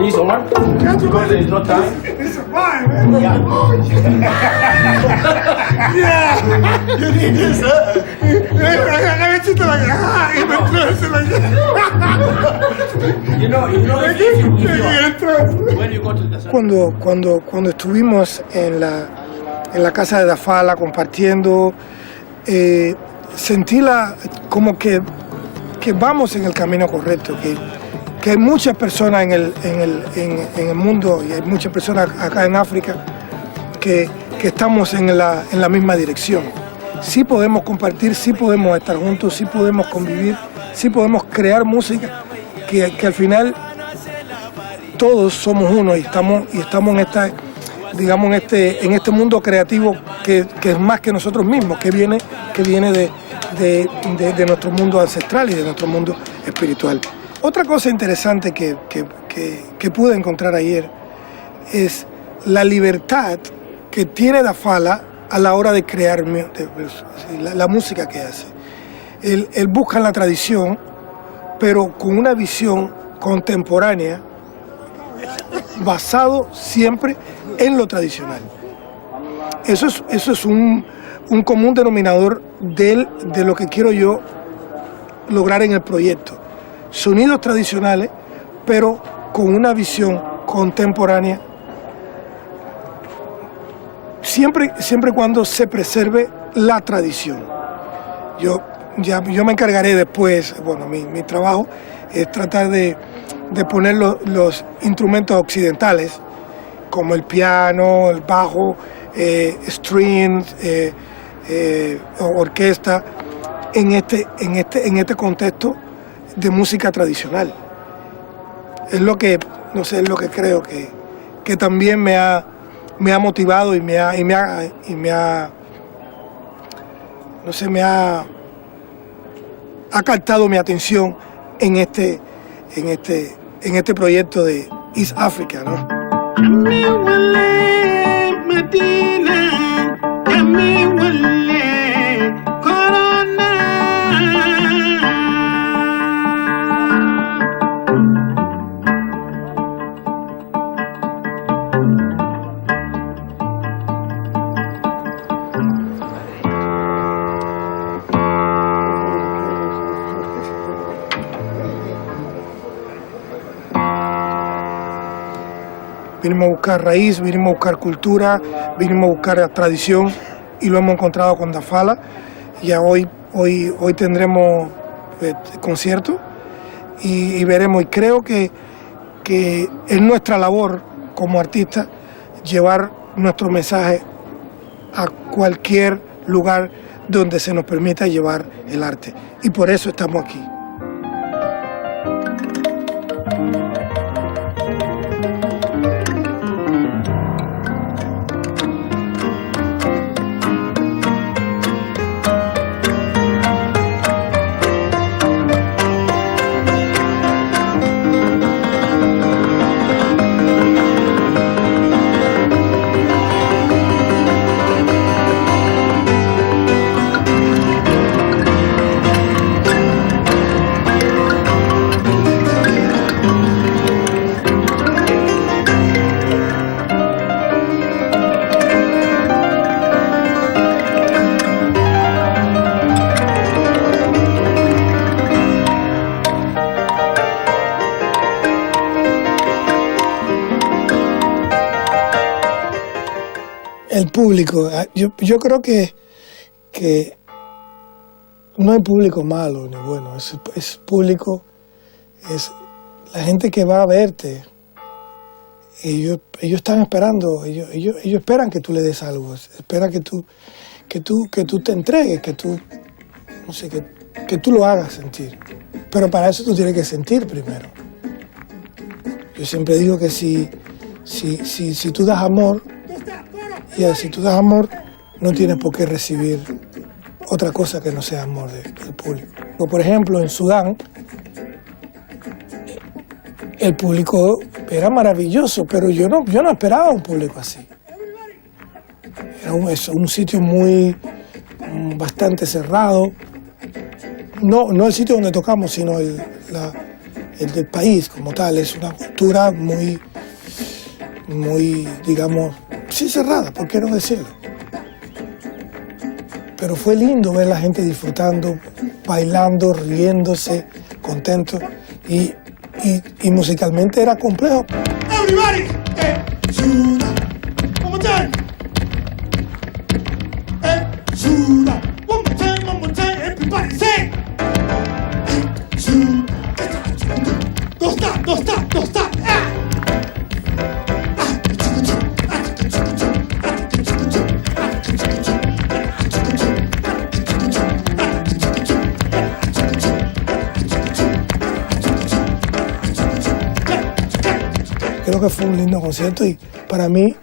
This one? Because there is no time. This is fine, man. Yeah. You need this, huh? You know, when you go to the Cuando estuvimos en la casa de Dafala compartiendo, sentí como que vamos en el camino correcto, que hay muchas personas en el mundo y hay muchas personas acá en África que estamos en la misma dirección. Sí podemos compartir, sí podemos estar juntos, sí podemos convivir, sí podemos crear música, que al final todos somos uno y estamos en esta, digamos, en este mundo creativo que es más que nosotros mismos, que viene de nuestro mundo ancestral y de nuestro mundo espiritual. Otra cosa interesante que pude encontrar ayer es la libertad que tiene Dafala a la hora de crear la música que hace. Él busca la tradición, pero con una visión contemporánea, basado siempre en lo tradicional. Eso es un común denominador de lo que quiero yo lograr en el proyecto. Sonidos tradicionales, pero con una visión contemporánea, siempre y cuando se preserve la tradición. Yo me encargaré después, bueno, mi trabajo es tratar de poner los instrumentos occidentales, como el piano, el bajo, strings, orquesta, en este contexto de música tradicional. Es lo que, no sé, es lo que creo que también me ha motivado y me ha captado mi atención en este proyecto de East Africa, ¿no? Vinimos a buscar raíz, vinimos a buscar cultura, vinimos a buscar tradición y lo hemos encontrado con Dafala. Ya hoy tendremos concierto y veremos. Y creo que es nuestra labor como artistas llevar nuestro mensaje a cualquier lugar donde se nos permita llevar el arte. Y por eso estamos aquí. El público, yo creo que no hay público malo ni bueno, es público, es la gente que va a verte. Ellos están esperando, ellos esperan que tú le des algo, esperan que tú te entregues, que tú lo hagas sentir. Pero para eso tú tienes que sentir primero. Yo siempre digo que si tú das amor, si tú das amor, no tienes por qué recibir otra cosa que no sea amor del público. Por ejemplo, en Sudán, el público era maravilloso, pero yo no esperaba un público así. Era un sitio bastante cerrado. No el sitio donde tocamos, sino el del país como tal. Es una cultura muy, digamos, sí cerrada, ¿por qué no decirlo? Pero fue lindo ver a la gente disfrutando, bailando, riéndose, contento. Y musicalmente era complejo. Everybody, Suda, one more time. Suda, one more time, everybody say. Don't stop, don't stop, don't stop. Creo que fue un lindo concierto y para mí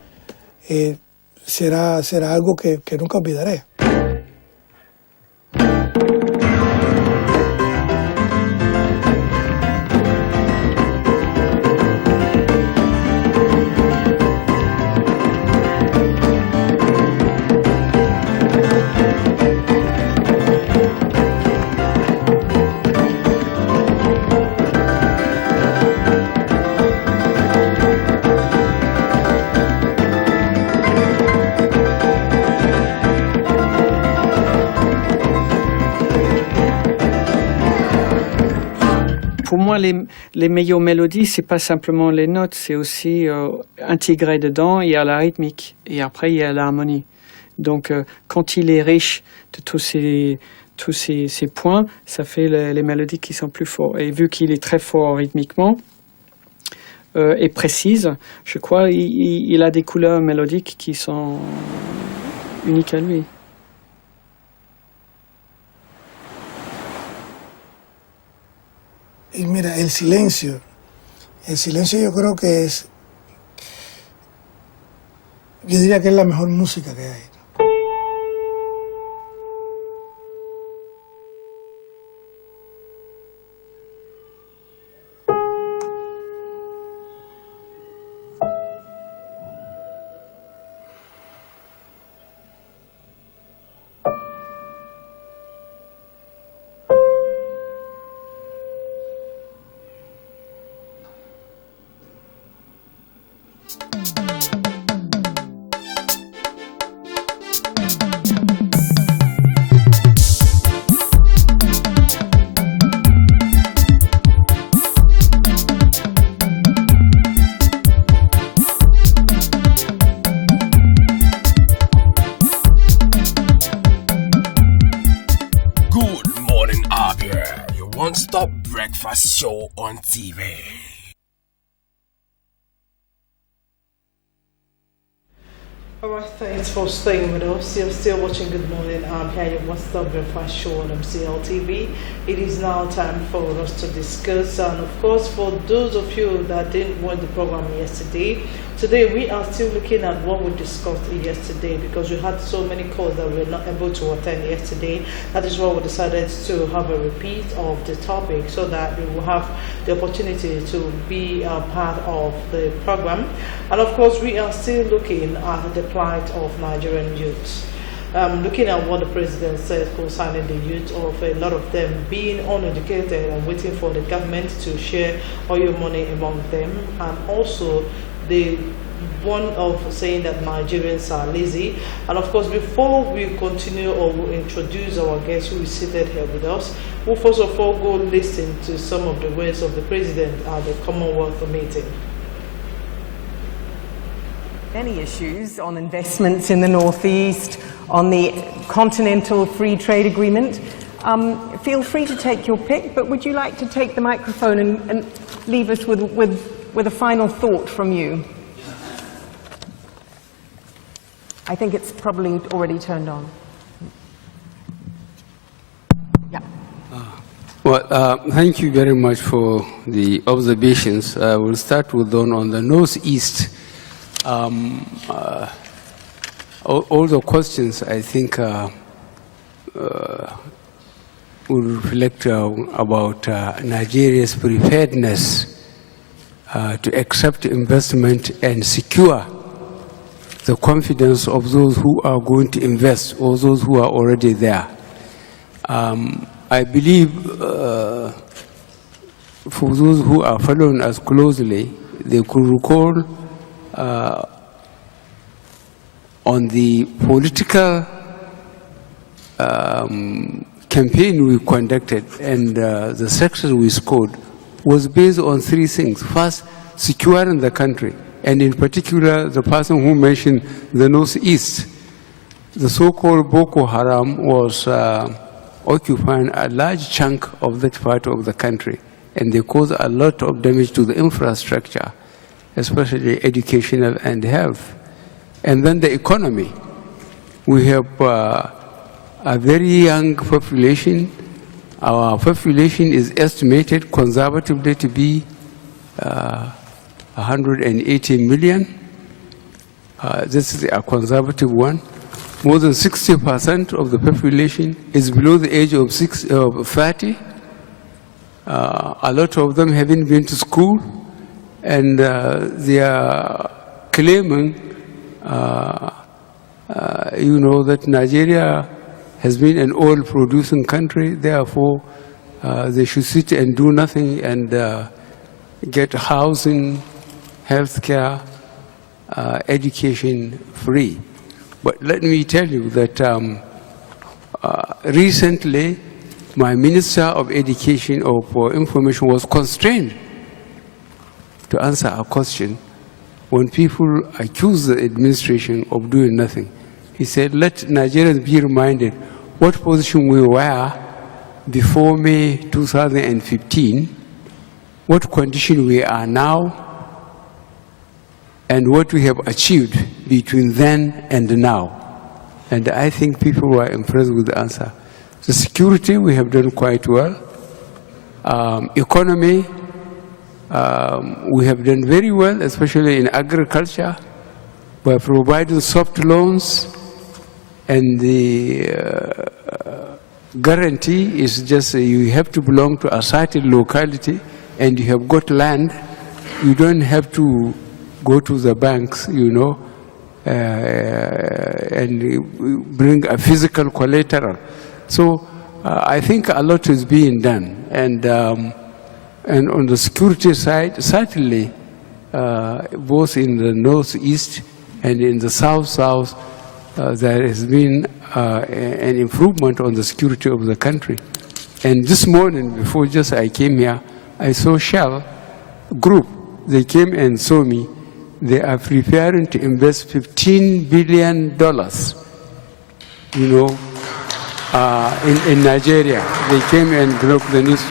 será algo que nunca olvidaré. Pour moi, les meilleures mélodies, c'est pas simplement les notes, c'est aussi intégré dedans, il y a la rythmique et après il y a l'harmonie. Donc quand il est riche de tous ces points, ça fait les mélodies qui sont plus fortes. Et vu qu'il est très fort rythmiquement et précise, je crois il a des couleurs mélodiques qui sont uniques à lui. Y mira, el silencio yo creo que yo diría que es la mejor música que hay. Good morning, Abia, your one-stop breakfast show on TV. Alright, thanks for staying with us. You're still watching Good Morning Abia, your one-stop breakfast show on MCL TV. It is now time for us to discuss, and of course, for those of you that didn't watch the program yesterday, today we are still looking at what we discussed yesterday because we had so many calls that we were not able to attend yesterday. That is why we decided to have a repeat of the topic so that you will have the opportunity to be a part of the program. And of course, we are still looking at the plight of Nigerian youths. Looking at what the president said concerning the youth, of a lot of them being uneducated and waiting for the government to share all your money among them, and also the one of saying that Nigerians are lazy. And of course, before we continue or we'll introduce our guest who is seated here with us, we'll first of all go listen to some of the words of the president at the Commonwealth meeting. many issues on investments in the Northeast, on the Continental Free Trade Agreement. Feel free to take your pick, but would you like to take the microphone and leave us with a final thought from you? I think it's probably already turned on. Yeah. Well, thank you very much for the observations. I will start with one on the Northeast. All the questions, I think, will reflect about Nigeria's preparedness to accept investment and secure the confidence of those who are going to invest or those who are already there. I believe for those who are following us closely, they could recall on the political campaign we conducted and the success we scored was based on three things. First, securing the country, and in particular, the person who mentioned the Northeast. The so-called Boko Haram was occupying a large chunk of that part of the country, and they caused a lot of damage to the infrastructure, especially educational and health. And then the economy. We have a very young population. Our population is estimated conservatively to be 180 million. This is a conservative one. More than 60% of the population is below the age of 30. A lot of them haven't been to school, and they are claiming, that Nigeria has been an oil-producing country, therefore they should sit and do nothing and get housing, healthcare, education free. But let me tell you that recently, my Minister of Education or for Information was constrained to answer a question when people accuse the administration of doing nothing. He said, let Nigerians be reminded what position we were before May 2015, what condition we are now, and what we have achieved between then and now. And I think people were impressed with the answer. The security, we have done quite well. Economy, we have done very well, especially in agriculture, by providing soft loans, and the guarantee is just you have to belong to a certain locality and you have got land. You don't have to go to the banks, and bring a physical collateral. So I think a lot is being done. And on the security side, certainly, both in the Northeast and in the South, there has been an improvement on the security of the country. And this morning, before just I came here, I saw Shell Group. They came and saw me. They are preparing to invest $15 billion, in Nigeria. They came and broke the news.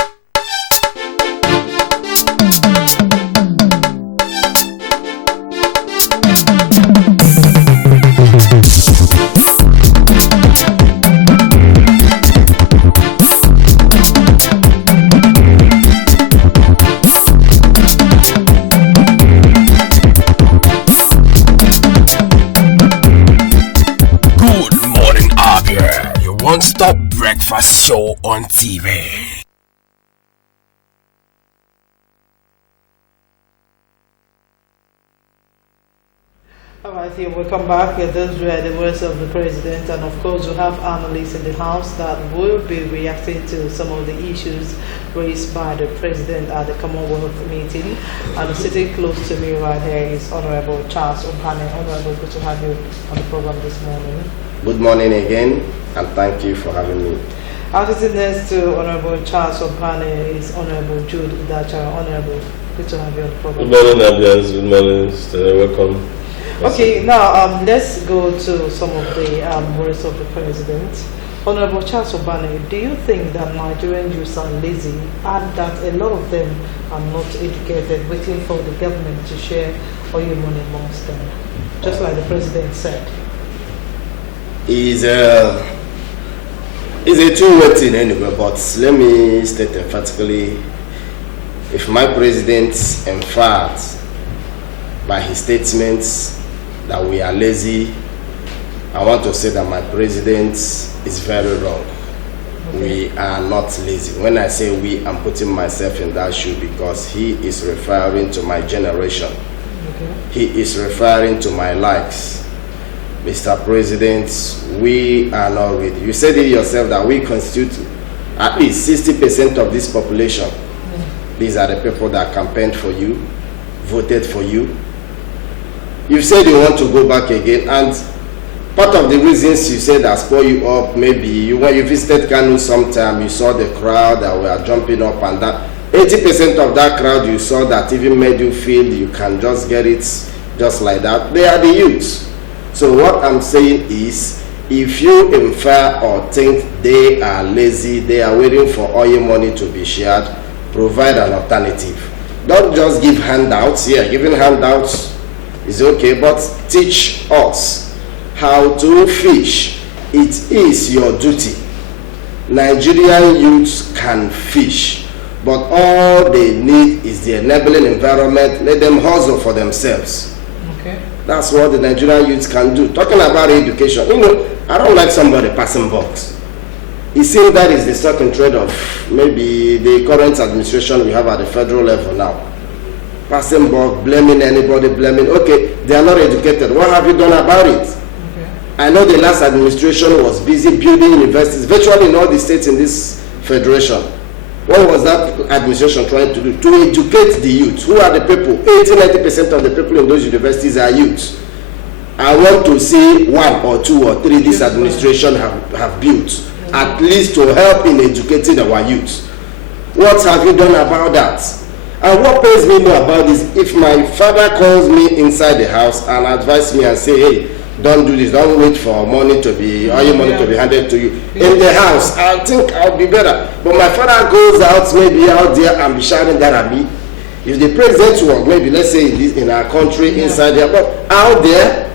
One-stop breakfast show on TV. All right, here we come back. Those were the words of the president, and of course, we have analysts in the house that will be reacting to some of the issues raised by the president at the Commonwealth meeting. And sitting close to me right here is Honorable Charles Ompane. Honorable, good to have you on the program this morning. Good morning again, and thank you for having me. Our sitting next to Honorable Charles Ompane is Honorable Jude Udacha. Honorable, good to have you on the program. Good morning, Abians. Good morning, Sister. Welcome. Okay, now let's go to some of the words of the president. Honorable Charles Obane, do you think that Nigerian youths are lazy and that a lot of them are not educated, waiting for the government to share oil money amongst them, just like the president said? It's a two-way thing anyway, but let me state emphatically, if my president emphasis by his statements that we are lazy, I want to say that my president is very wrong. We are not lazy. When I say we, I'm putting myself in that shoe because he is referring to my generation. He is referring to my likes. Mr. President, we are not ready. You said it yourself that we constitute at least 60% of this population. These are the people that campaigned for you, voted for you. You said you want to go back again, and part of the reasons you said that spoil you up, maybe when you visited Kanu sometime, you saw the crowd that were jumping up and down. 80% of that crowd you saw that even made you feel you can just get it just like that. They are the youths. So what I'm saying is, if you infer or think they are lazy, they are waiting for oil money to be shared, provide an alternative. Don't just give handouts. Yeah, giving handouts is okay, but teach us how to fish. It is your duty. Nigerian youths can fish, but all they need is the enabling environment. Let them hustle for themselves. Okay. That's what the Nigerian youths can do. Talking about education, you know, I don't like somebody passing box. It seems that is the stock in trade of maybe the current administration we have at the federal level now. Passing box, blaming anybody, blaming, okay, they are not educated. What have you done about it? Okay. I know the last administration was busy building universities, virtually in all the states in this federation. What was that administration trying to do? To educate the youth. Who are the people? 80-90% of the people in those universities are youths. I want to see 1 or 2 or 3 this administration have built, at least to help in educating our youth. What have you done about that? And what pains me more about this, if my father calls me inside the house and advises me and say, hey, don't do this, don't wait for money to be, oil money to be handed to you. In the house, I think I'll be better. But my father goes out, maybe out there and be shouting that at me. If the president was, maybe let's say in our country, inside there, but out there,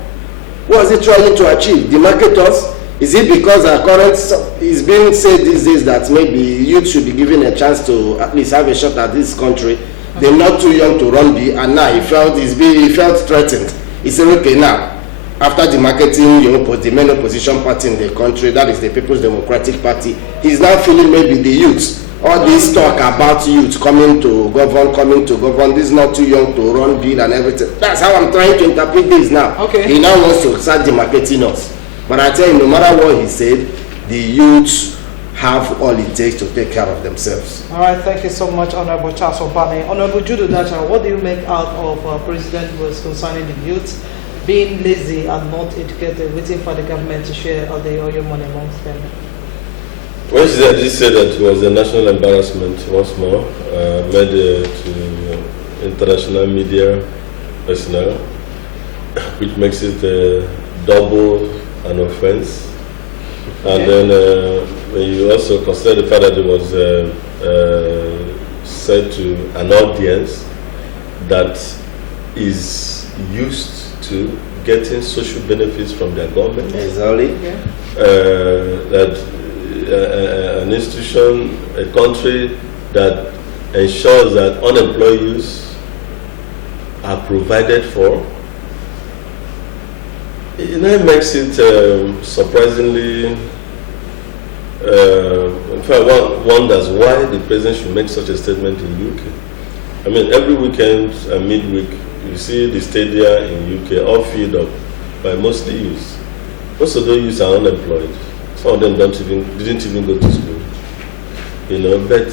what is he trying to achieve? Demarcate us? Is it because our current is being said these days that maybe youth should be given a chance to at least have a shot at this country? They're not too young to run and now he felt threatened. He said, okay, now, after demarcating the main opposition party in the country, that is the People's Democratic Party, he's now feeling maybe the youths. All this talk about youth coming to govern, this is not too young to run bill and everything. That's how I'm trying to interpret this now. Okay. He now wants to start demarcating us. But I tell you, no matter what he said, the youths have all it takes to take care of themselves. All right, thank you so much, Honorable Charles Obane. Honorable Judo Dacha, what do you make out of President was concerning the youth being lazy and not educated, waiting for the government to share all the oil money amongst them? Well, she said that it was a national embarrassment once more, made to international media personnel, which makes it double an offense. And then when you also consider the fact that it was said to an audience that is used to getting social benefits from their government. Exactly. That an institution, a country that ensures that unemployed youths are provided for, it makes it surprisingly, in fact, one wonders why the president should make such a statement in UK. I mean, every weekend and midweek, you see the stadia in UK all filled up by mostly youths. Most of those youths are unemployed. Some of them didn't even go to school. You know, but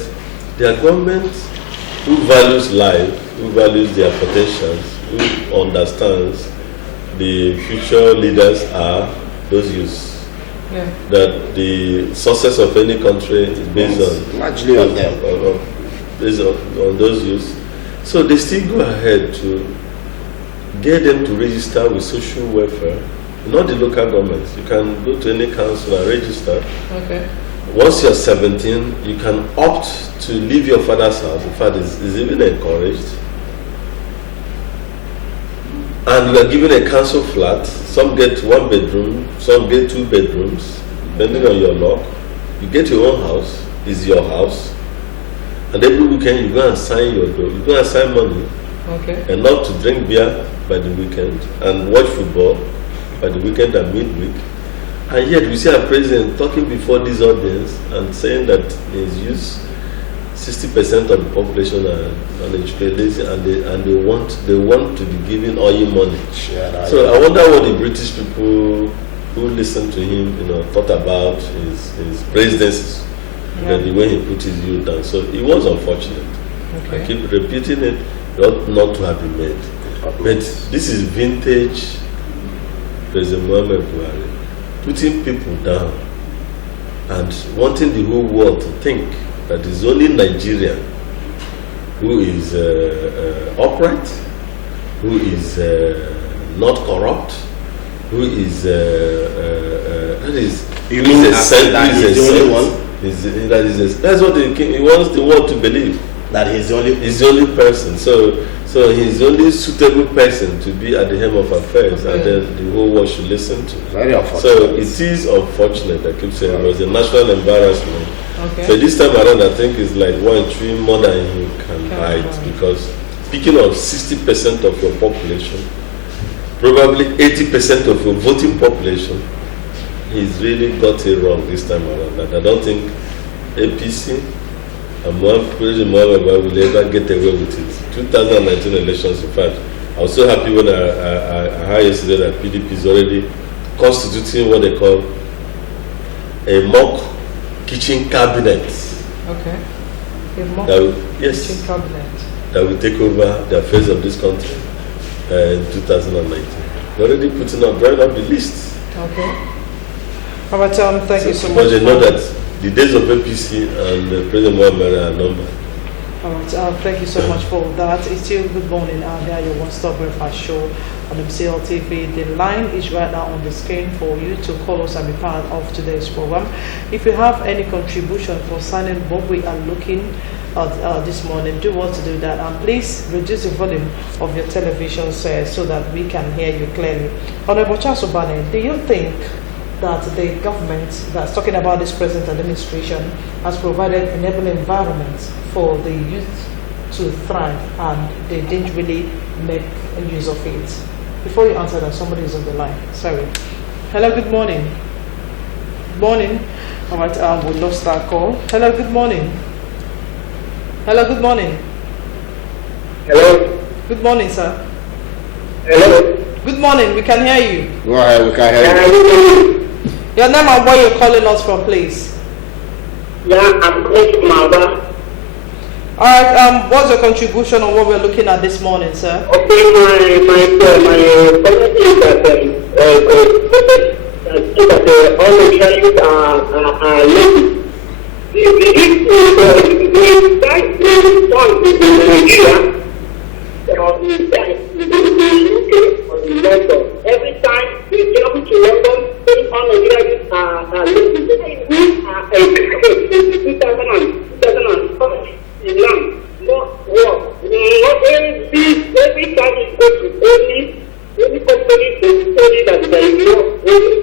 their government, who values life, who values their potentials, who understands the future leaders are those youths. Yeah. That the success of any country is based on largely on them. Based on those youths. So they still go ahead to get them to register with social welfare, not the local governments. You can go to any council and register. Okay. Once you're 17, you can opt to leave your father's house. In fact, it's even encouraged. And you are given a council flat. Some get 1 bedroom, some get 2 bedrooms, depending on your luck. You get your own house, it's your house. And every weekend you go and sign your door, you go and sign money. Okay. And not to drink beer by the weekend and watch football by the weekend and midweek. And yet we see our president talking before this audience and saying that he's used 60% of the population are uneducated, and they want to be given oil money. So I wonder what the British people who listened to him, thought about his presidency, the way he put his youth down. So it was unfortunate. Okay. I keep repeating it, not to have been made. But this is vintage President Muhammad Buhari, putting people down and wanting the whole world to think that it's only Nigeria who is upright, who is not corrupt, who is that is. You mean that he's the only one? That's what he wants the world to believe. That he's the only person. So he's the only suitable person to be at the helm of affairs, and then the whole world should listen to. Very unfortunate. So it is unfortunate. I keep saying it was a national embarrassment. Okay. So this time around, I think it's like 1 tree more than he can bite, because speaking of 60% of your population, probably 80% of your voting population, he's really got it wrong this time around. And I don't think APC and President Muhammad will ever get away with it. 2019 elections, in fact, I was so happy when I heard yesterday that PDP is already constituting what they call a mock kitchen cabinet. Okay. A mock kitchen cabinet that will take over the affairs of this country in 2019. They're already putting up right up the list. Okay. All right, thank you so much. But they know that the days of APC and President Muhammad are numbered. All right, thank you so much for that. It's still Good Morning Abia, your one-stop breakfast show on MCL TV. The line is right now on the screen for you to call us and be part of today's program. If you have any contribution concerning what we are looking at this morning, do want to do that. And please reduce the volume of your television set so that we can hear you clearly. Honorable Charles Obane, do you think that the government that's talking about this present administration has provided enabling environments for the youth to thrive, and they didn't really make use of it? Before you answer that, somebody is on the line. Sorry. Hello, good morning. Good morning. All right, we lost our call. Hello, good morning. Hello, good morning. Hello. Good morning, sir. Hello. Good morning, we can hear you. Go ahead, we can hear you. Your name and where you're calling us from, please. Yeah, I'm calling from Abia. All right, what's your contribution on what we're looking at this morning, sir? Okay, my comment is that all the Chinese are lazy. The guys want in Nigeria, London. Every time we travel to London, all Nigerians are lazy. We are 2005. Not work. Every time you go to any company to tell you that there is no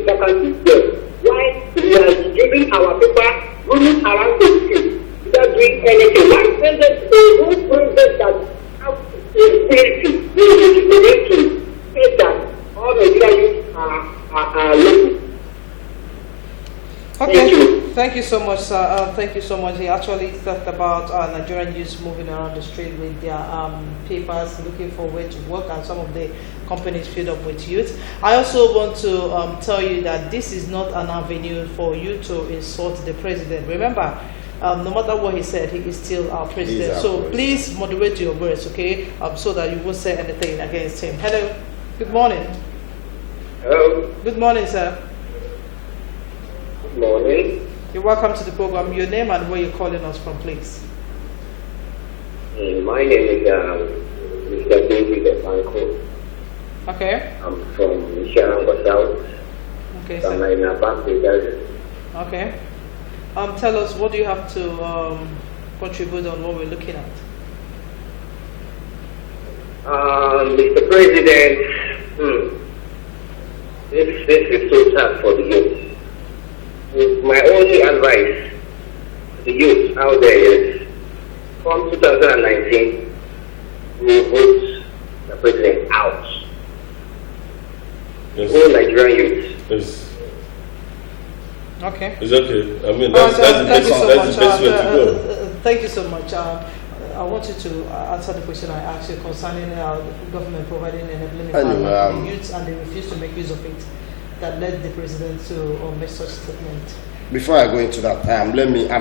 vacancy there. Why we are giving our people running around the street without doing anything? Why president that have ability to say that all Nigerians are looking? Okay, thank you so much, sir. Thank you so much. He actually talked about Nigerian youths moving around the street with their papers, looking for a way to work, and some of the companies filled up with youth. I also want to tell you that this is not an avenue for you to insult the president. Remember, no matter what he said, he is still our president. So please moderate your words, okay, so that you won't say anything against him. Hello, good morning. Hello. Good morning, sir. Good morning. You're welcome to the program. Your name and where you're calling us from, please. My name is Mr. David Ebanko. Okay. I'm from Nishananga South. Okay. I'm in Abia. Okay. Tell us, what do you have to contribute on what we're looking at? Mr. President, this is so tough for the youth. My only advice to the youth out there is, from 2019, we will vote the president out. Yes. All Nigerian youth. Yes. Okay. It's okay. I mean, that's the best way to go. Thank you so much. I want you to answer the question I asked you concerning government providing enabling environment for the youth, and they refuse to make use of it. That led the president to make such statement. Before I go into that, I'm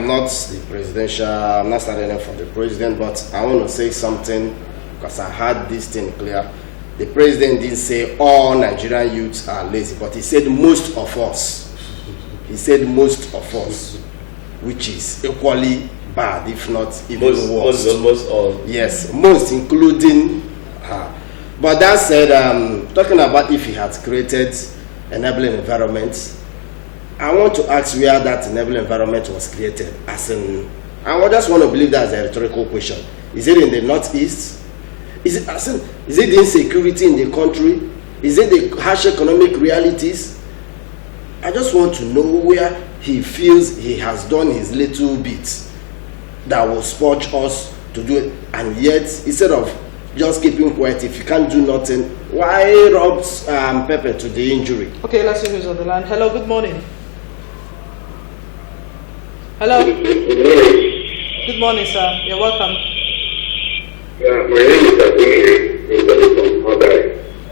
not the presidential, I'm not standing for the president, but I want to say something because I had this thing clear. The president didn't say all Nigerian youths are lazy, but he said most of us. He said most of us, which is equally bad, if not even worse. Most, almost all. Yes, most, including her. But that said, talking about if he has created enabling environment, I want to ask where that enabling environment was created. As in, I just want to believe that's a rhetorical question. Is it in the Northeast? Is it the insecurity in the country? Is it the harsh economic realities? I just want to know where he feels he has done his little bit that will spurge us to do it. And yet, instead of just keeping quiet, if you can't do nothing, why rub pepper to the injury? Okay, let's see who's on the line. Hello, good morning. Hello. Good morning, sir. You're welcome. Yeah, my name is Akuna from Abia.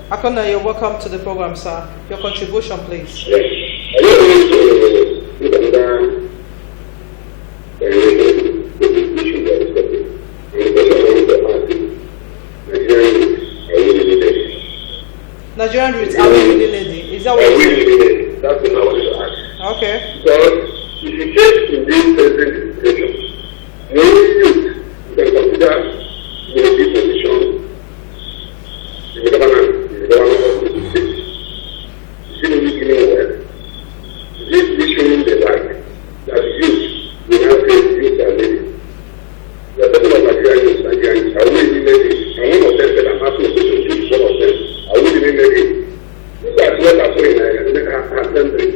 Akona, you're welcome to the program, sir. Your contribution, please. Yes. I just want to put another issue that is coming. Because I want to ask, Nigerian youths are really lazy. Nigerian youths are really lazy. Is that what you're saying? That's what I want to ask. Okay. Because if you take in this present situation, no youth can consider this position in the government of the state. Is it really giving well? Is it showing the light that the youth will now say youth are lazy? We are talking about Nigerians. Are we really lazy? And one of them said, I'm asking a question, one of them, are we really lazy? Look at what happened in our assembly.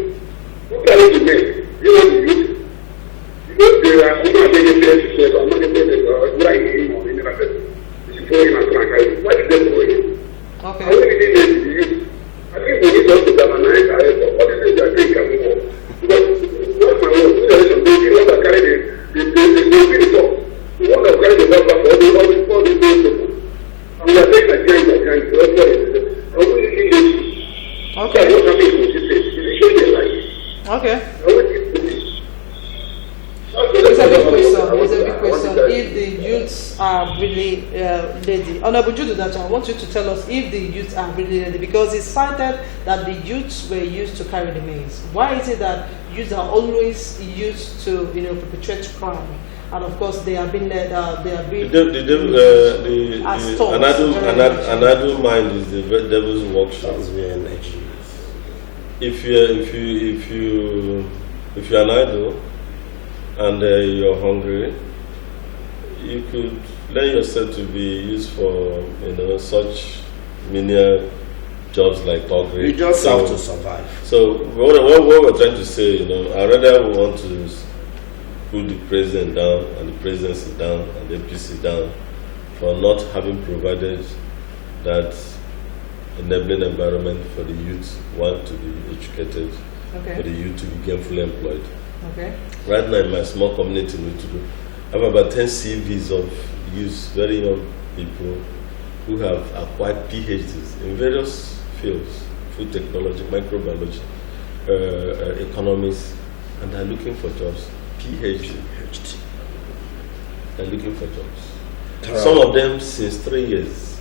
Look at it today. You know the youth. Because they are not getting paid, I'm not getting paid, right here, or in another. Why is that going? Okay. How many days do you use? I think we need also to galvanize our effort. What is it that they can move? Because what's my own generation? They want to carry the talk. We want to carry the number for all the people. And we are saying that giants. How we really use? Okay. What happened to this? Is it showing their life? Okay. It's a big question. It's a big question. If the youths are really lazy, Honorable Judu, I want you to tell us if the youths are really lazy, because it's cited that the youths were used to carry the maize. Why is it that youths are always used to, perpetrate crime? And of course, they have been led. They have been. Another mind is the devil's workshop. If you're an idol and you're hungry, you could learn yourself to be used for such menial jobs like talking. You just have to survive. So what we're trying to say, I rather want to put the president down and the presidency down and the APC down for not having provided that enabling environment for the youth, one, to be educated, for the youth to be gainfully employed. Okay. Right now in my small community, I have about 10 CVs of youth, very young people who have acquired PhDs in various fields, food technology, microbiology, economics, and they're looking for jobs. PhD. They're looking for jobs. Some of them since 3 years.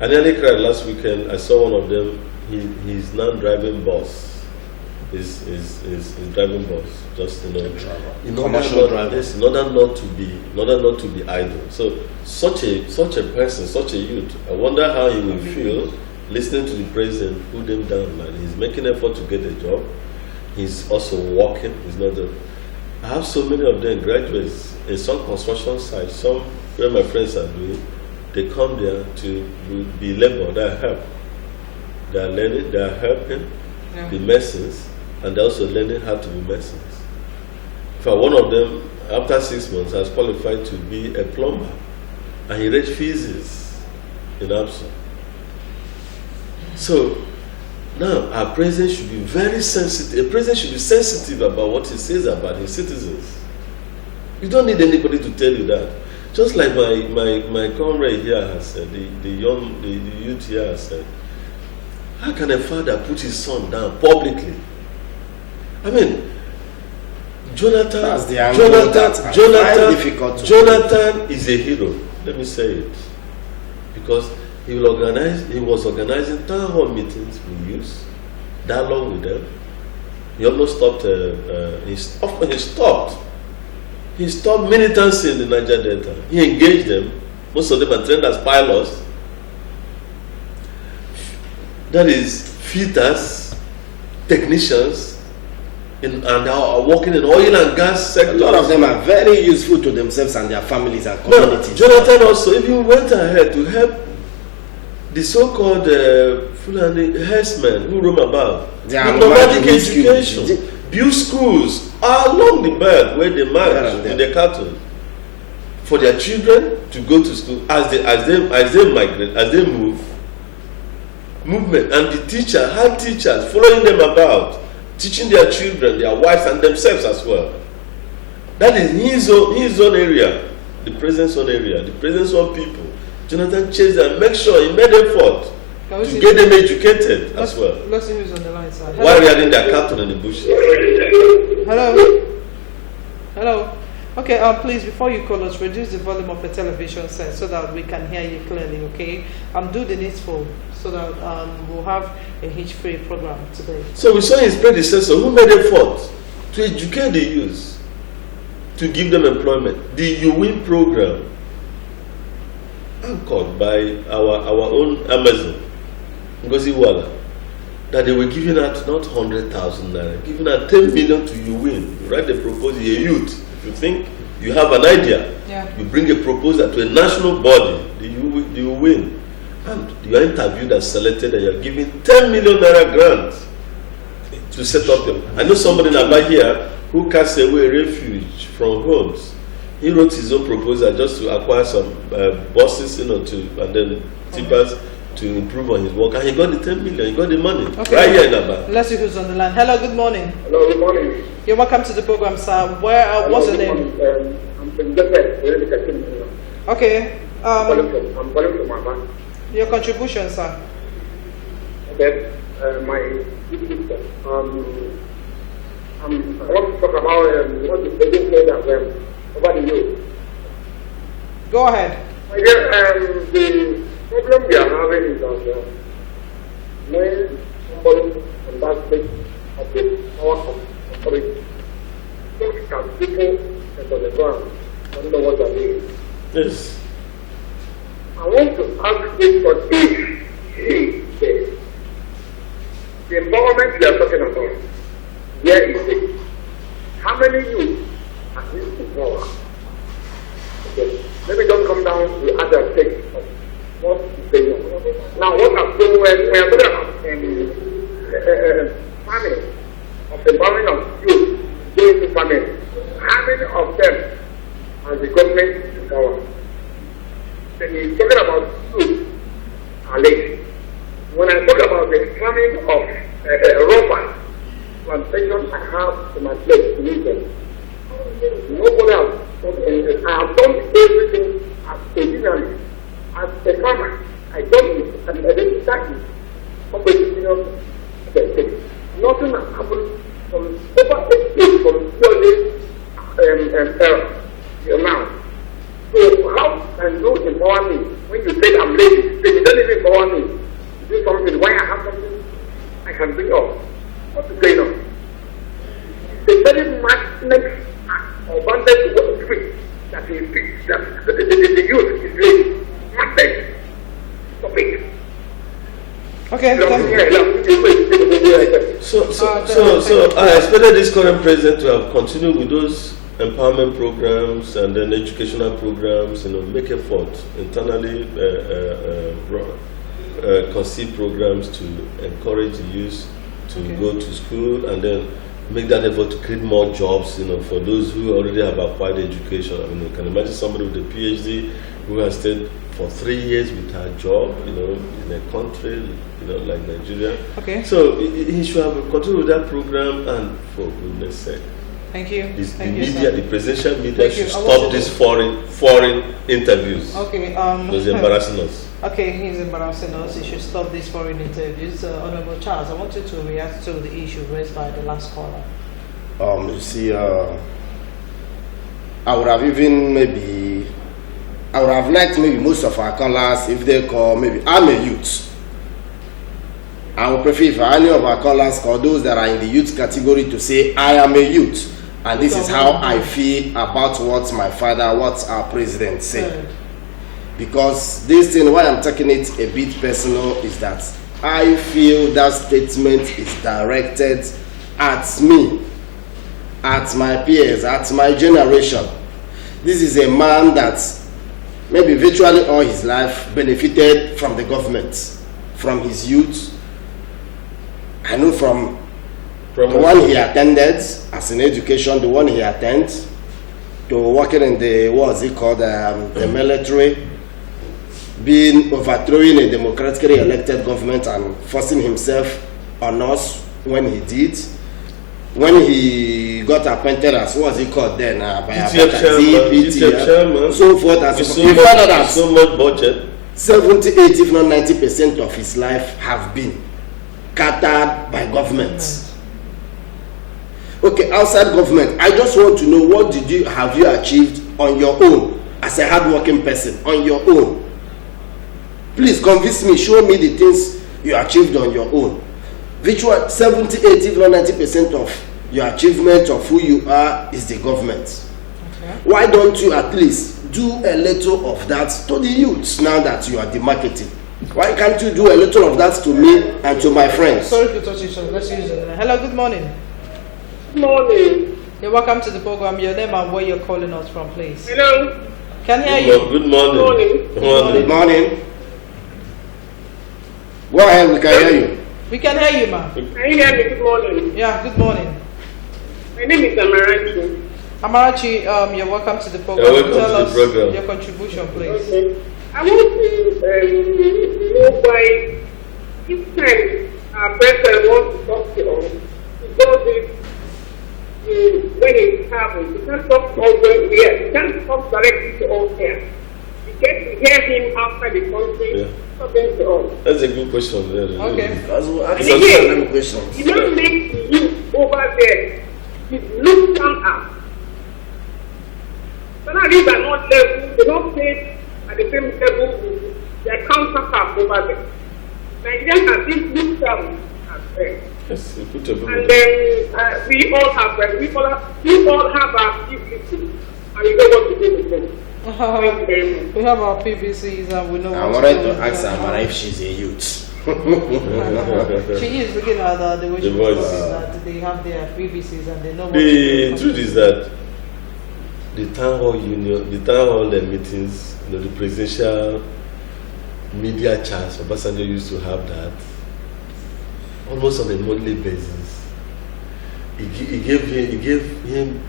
I nearly cried last weekend. I saw one of them. He's now driving bus. He's driving bus. Just commercial driver. In order not to be idle. So such a person, such a youth, I wonder how he will feel listening to the president, put them down. Like he's making effort to get a job. He's also working. He's not the. I have so many of them graduates in some construction sites. Some where my friends are doing, they come there to be labor. They are help. They are learning. They are helping the masons, and they're also learning how to be masons. In fact, one of them, after 6 months, has qualified to be a plumber, and he read physics in Absa. So now our president should be very sensitive. A president should be sensitive about what he says about his citizens. You don't need anybody to tell you that. Just like my comrade here has said, the youth here has said, how can a father put his son down publicly? I mean, Jonathan is a hero. Let me say it. Because he was organizing town hall meetings with youth, dialogue with them. He almost stopped, he stopped militancy in the Niger Delta. He engaged them. Most of them are trained as pilots. That is, fitters, technicians, and are working in oil and gas sector. A lot of them are very useful to themselves and their families and communities. But Jonathan also even went ahead to help the so-called Fulani herdsmen who roam about. With nomadic education, build schools along the belt where they march with their cattle for their children to go to school as they migrate, as they movement, and the teacher had teachers following them about, teaching their children, their wives, and themselves as well. That is his own area, the president's own area, the president's own people. Jonathan chased them, make sure he made effort to get them educated as well. Let's see who's on the line, sir. While riding their cattle in the bushes. Hello? Hello? Okay, please, before you call us, reduce the volume of the television set so that we can hear you clearly, okay? Do the needful so that we'll have a hitch-free program today. So we saw his predecessor who made effort to educate the youth, to give them employment. The UWIN program, anchored by our own Amazon, Ngozi Wala, that they were giving out not 100,000 naira, giving out 10 million to UWIN. You write the proposal, a youth. If you think you have an idea, you bring a proposal to a national body, the UWIN, and you are interviewed and selected, and you are given 10 million naira grant to set up your. I know somebody in Abia here who cast away refuge from homes. He wrote his own proposal just to acquire some buses, and then tippers to improve on his work, and he got the 10 million. He got the money right here in Abia. Let's see who's on the line. Hello, good morning. Hello, good morning. You're welcome to the program, sir. What's your name? I'm from Joseph. Okay. I'm calling from Mama. Your contribution, sir. Okay. My I want to talk about what the president said over the youth. Go ahead. The problem we are having is that when somebody on that stage of the power authority takes people on the ground, I don't know what that means. Yes. I want to ask this for the empowerment we are talking about. Where is it? How many youth are used to power? Okay. Let me just come down to other things. What is going on? Now, what I'm doing when we are talking about farming, of empowering of youth, going to farming, how many of them are the government in power? When you're talking about youth, are lazy. When I talk about the farming of rubber plantation, I have in my place to meet them. Nobody else. I have done everything as a journalist, as a farmer. I done it and identified competition. Nothing has happened from over 8 years from purely now. So how can you empower me when you say I'm lazy? Then you don't even empower me to do something. Why I have something I can bring up? What is going on? The very madness or bandage was free. That is the youth is lazy. Madness. Stop it. Okay. So I expected this current president to have continued with those empowerment programs and then educational programs, make effort internally, conceive programs to encourage the youth to go to school and then make that effort to create more jobs, for those who already have acquired education. I mean, you can imagine somebody with a PhD who has stayed for 3 years without a job, in a country, like Nigeria. Okay. So he should have continued with that program, and for goodness sake, thank you. The presidential media should stop these foreign interviews. Okay. Because embarrassing us. Okay, he's embarrassing us. He should stop these foreign interviews. Honorable Charles, I want you to react to the issue raised by the last caller. You see, I would have liked maybe most of our callers if they call maybe I'm a youth. I would prefer if any of our callers call those that are in the youth category to say I am a youth, and this is how I feel about what my father, what our president said. Because this thing, why I'm taking it a bit personal, is that I feel that statement is directed at me, at my peers, at my generation. This is a man that maybe virtually all his life benefited from the government, from his youth. I know from the one he attended as an education, the one he attended, to working in the, the military, being overthrowing a democratically elected government and forcing himself on us when he did. When he got appointed as, by PTF, so forth as so much budget. 70, 80, if not 90% of his life have been catered by government. Okay, outside government, I just want to know, what have you achieved on your own as a hardworking person, on your own? Please convince me, show me the things you achieved on your own. Which one, 70, 80, if not 90% of your achievement of who you are is the government. Okay. Why don't you at least do a little of that to the youths now that you are demarketing? Why can't you do a little of that to me and to my friends? Sorry to touch you, so let's use it. Hello, good morning. Good morning. You're welcome to the program. Your name and where you're calling us from, please. Hello. Can hear you. Good morning. Good morning. Go ahead, we can hear you. We can hear you, ma'am. Can you hear me? Good morning. Yeah, good morning. My name is Amarachi. Amarachi, you're welcome to the program. Tell us your contribution, please. Okay. I want to know why each time our president wants to talk to us, he does it when he travels. He can't talk to us when we are. He can't talk directly to us here. We get to hear him outside the country. Yeah. Talking to us. That's a good question. Okay. That's a question. He don't make you over there. He looks down at. So now these are not level. They don't play at the same level with their counterpart over there. Nigerians are still look down at them. Yes, and then we all have our PVC, and we know what to do with them. We have our PVCs and we know what I wanted to ask Amara if she's a youth. She is looking at the way she that they have their PVCs and they know what to do. The truth is that the town hall meetings, the presidential media chats, Obasanjo used to have that almost on a monthly basis. He gave him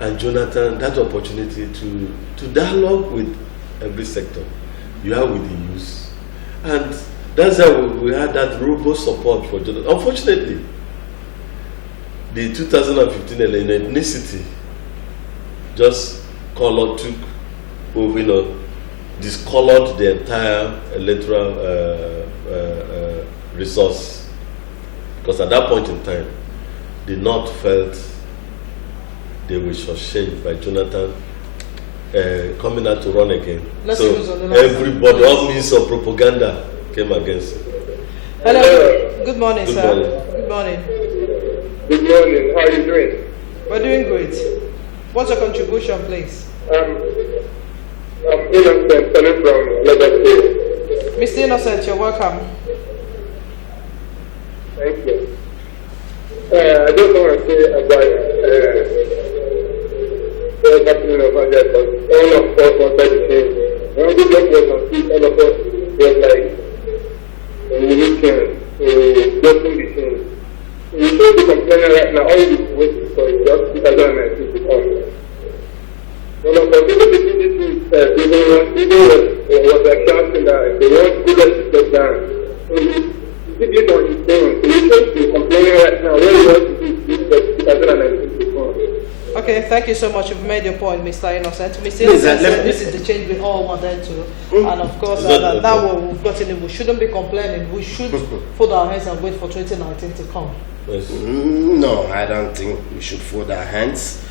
and Jonathan that opportunity to dialogue with every sector. You are with the youth. And that's how we had that robust support for Jonathan. Unfortunately, the 2015 ethnicity just took over, discolored the entire electoral resource. Because at that point in time, the North felt they were shortchanged by Jonathan coming out to run again. So everybody, all means of propaganda came against him. Hello. Good morning, Good sir. morning. Good morning. Good morning. How are you doing? We're doing great. What's your contribution, please? I'm Innocent, calling from Lagos. Mr. Innocent, you're welcome. video was shouting that they want Google to take down. So he did it on his own. So he should be complaining right now when he wants to do this 2019 before. Okay, thank you so much. You've made your point, Mr. Innocent. Mr. Innocent said this is the change we all wanted to. And of course, now we've gotten it. We shouldn't be complaining. We should fold our hands and wait for 2019 to come. Yes. No, I don't think we should fold our hands.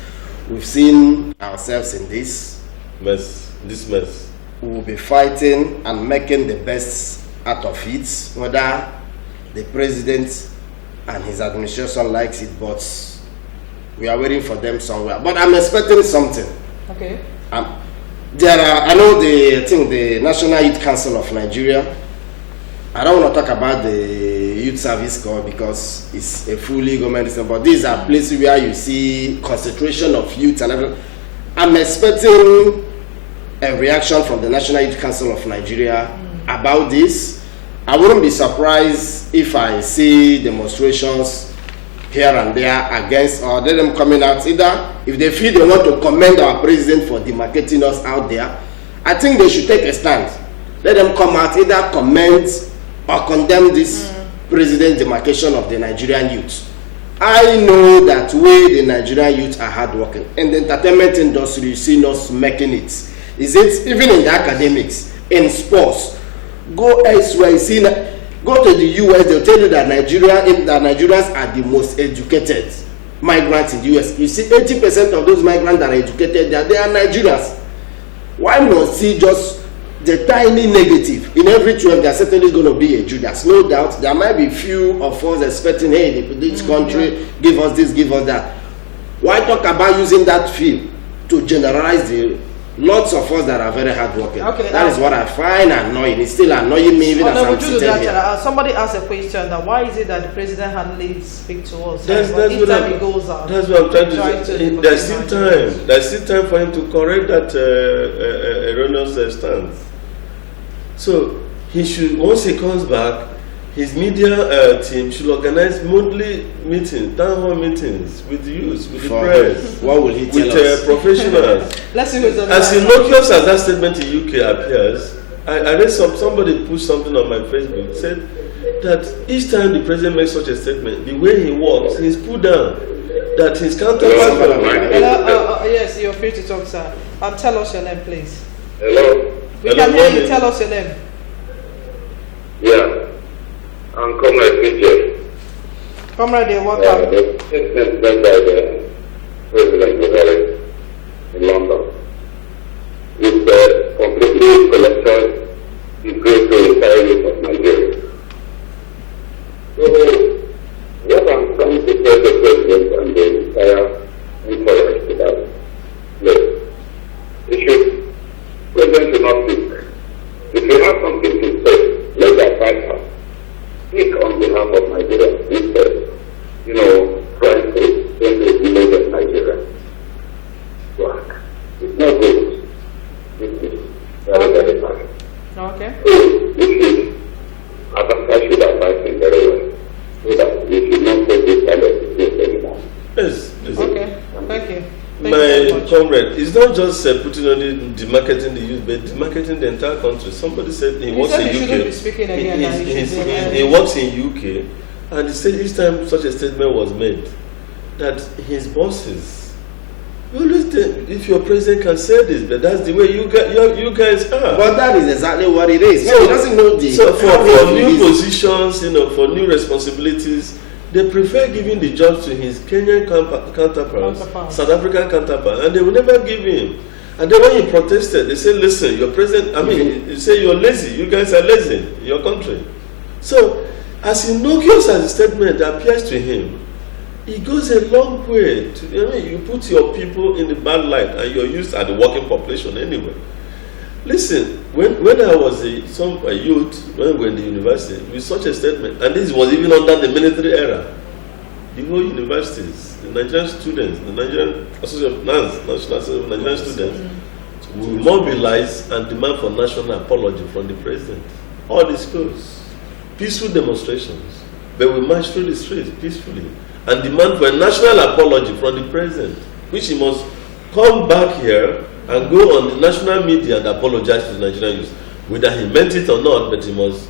We've seen ourselves in this mess. We will be fighting and making the best out of it, whether the president and his administration likes it, but we are waiting for them somewhere. But I'm expecting something. Okay. I know the National Youth Council of Nigeria. I don't want to talk about the Youth Service Corps because it's a fully government system, but these are places where you see concentration of youth and everything. I'm expecting a reaction from the National Youth Council of Nigeria about this. I wouldn't be surprised if I see demonstrations here and there against or them coming out. Either if they feel they want to commend our president for demarcating us out there, I think they should take a stand. Let them come out, either comment or condemn this president demarcation of the Nigerian youth. I know that the Nigerian youth are hardworking. In the entertainment industry, you see us making it. Is it even in the academics, in sports? Go elsewhere, you see, go to the US, they'll tell you that Nigerians are the most educated migrants in the US. You see, 80% of those migrants that are educated there, they are Nigerians. Why not see just the tiny negative? In every 12, there's certainly going to be a Judas. No doubt, there might be few of us expecting, hey, this country, give us this, give us that. Why talk about using that field to generalize the lots of us that are very hardworking? Okay, that is what I find annoying. It's still annoying me even as I'm sitting here. Somebody asked a question that why is it that the president hardly speak to us? That's what I'm trying to say. There's still time for him to correct that erroneous stance. So he should, once he comes back, his media team should organize monthly meetings, town hall meetings with the youth, with the press, what will he tell us? Professionals. Let's see who's as innocuous as that statement in UK appears, I read somebody pushed something on my Facebook, said that each time the president makes such a statement, the way he walks, he's put down, that his counterpart. Yes, you're free to talk, sir. Tell us your name, please. Hello. We can hear you. Tell us your name. Yeah. I'm Comrade PJ. Comrade, welcome. The statement made by the President Buhari in London is completely collected disgrace to the entire youth of Nigeria. So, what I'm trying to tell the President and the entire entourage is that, look, President should not speak. If you have something to say, let that fight out. Speak on behalf of Nigeria instead, trying to send the image of Nigeria black. It's not good. It's very, very bad. Okay. So, I should advise him very well, so that we should not take this kind of thing anymore. Yes. Okay. Thank you. My comrade, it's not just putting on demarcating the youth, but demarcating the entire country. Somebody said he works in UK. He works in UK, and he said each time such a statement was made, that his bosses, if your president can say this, but that's the way you guys are. But that is exactly what it is. So he doesn't know the. So for new positions, for new responsibilities, they prefer giving the jobs to his Kenyan counterparts, South African counterparts, and they will never give him. And then when he protested, they said, listen, your president, you say you're lazy, you guys are lazy in your country. So, as innocuous as the statement appears to him, it goes a long way to, you put your people in the bad light, and you're used at the working population anyway. Listen, when I was a youth, when we were in the university, with such a statement, and this was even under the military era, the whole universities, the Nigerian students, the Nigerian Association of National Association of Nigerian Students, will mobilize and demand for national apology from the president. All the schools, peaceful demonstrations, but we march through the streets peacefully and demand for a national apology from the president, which he must come back here and go on the national media and apologize to the Nigerian youth. Whether he meant it or not, but he must.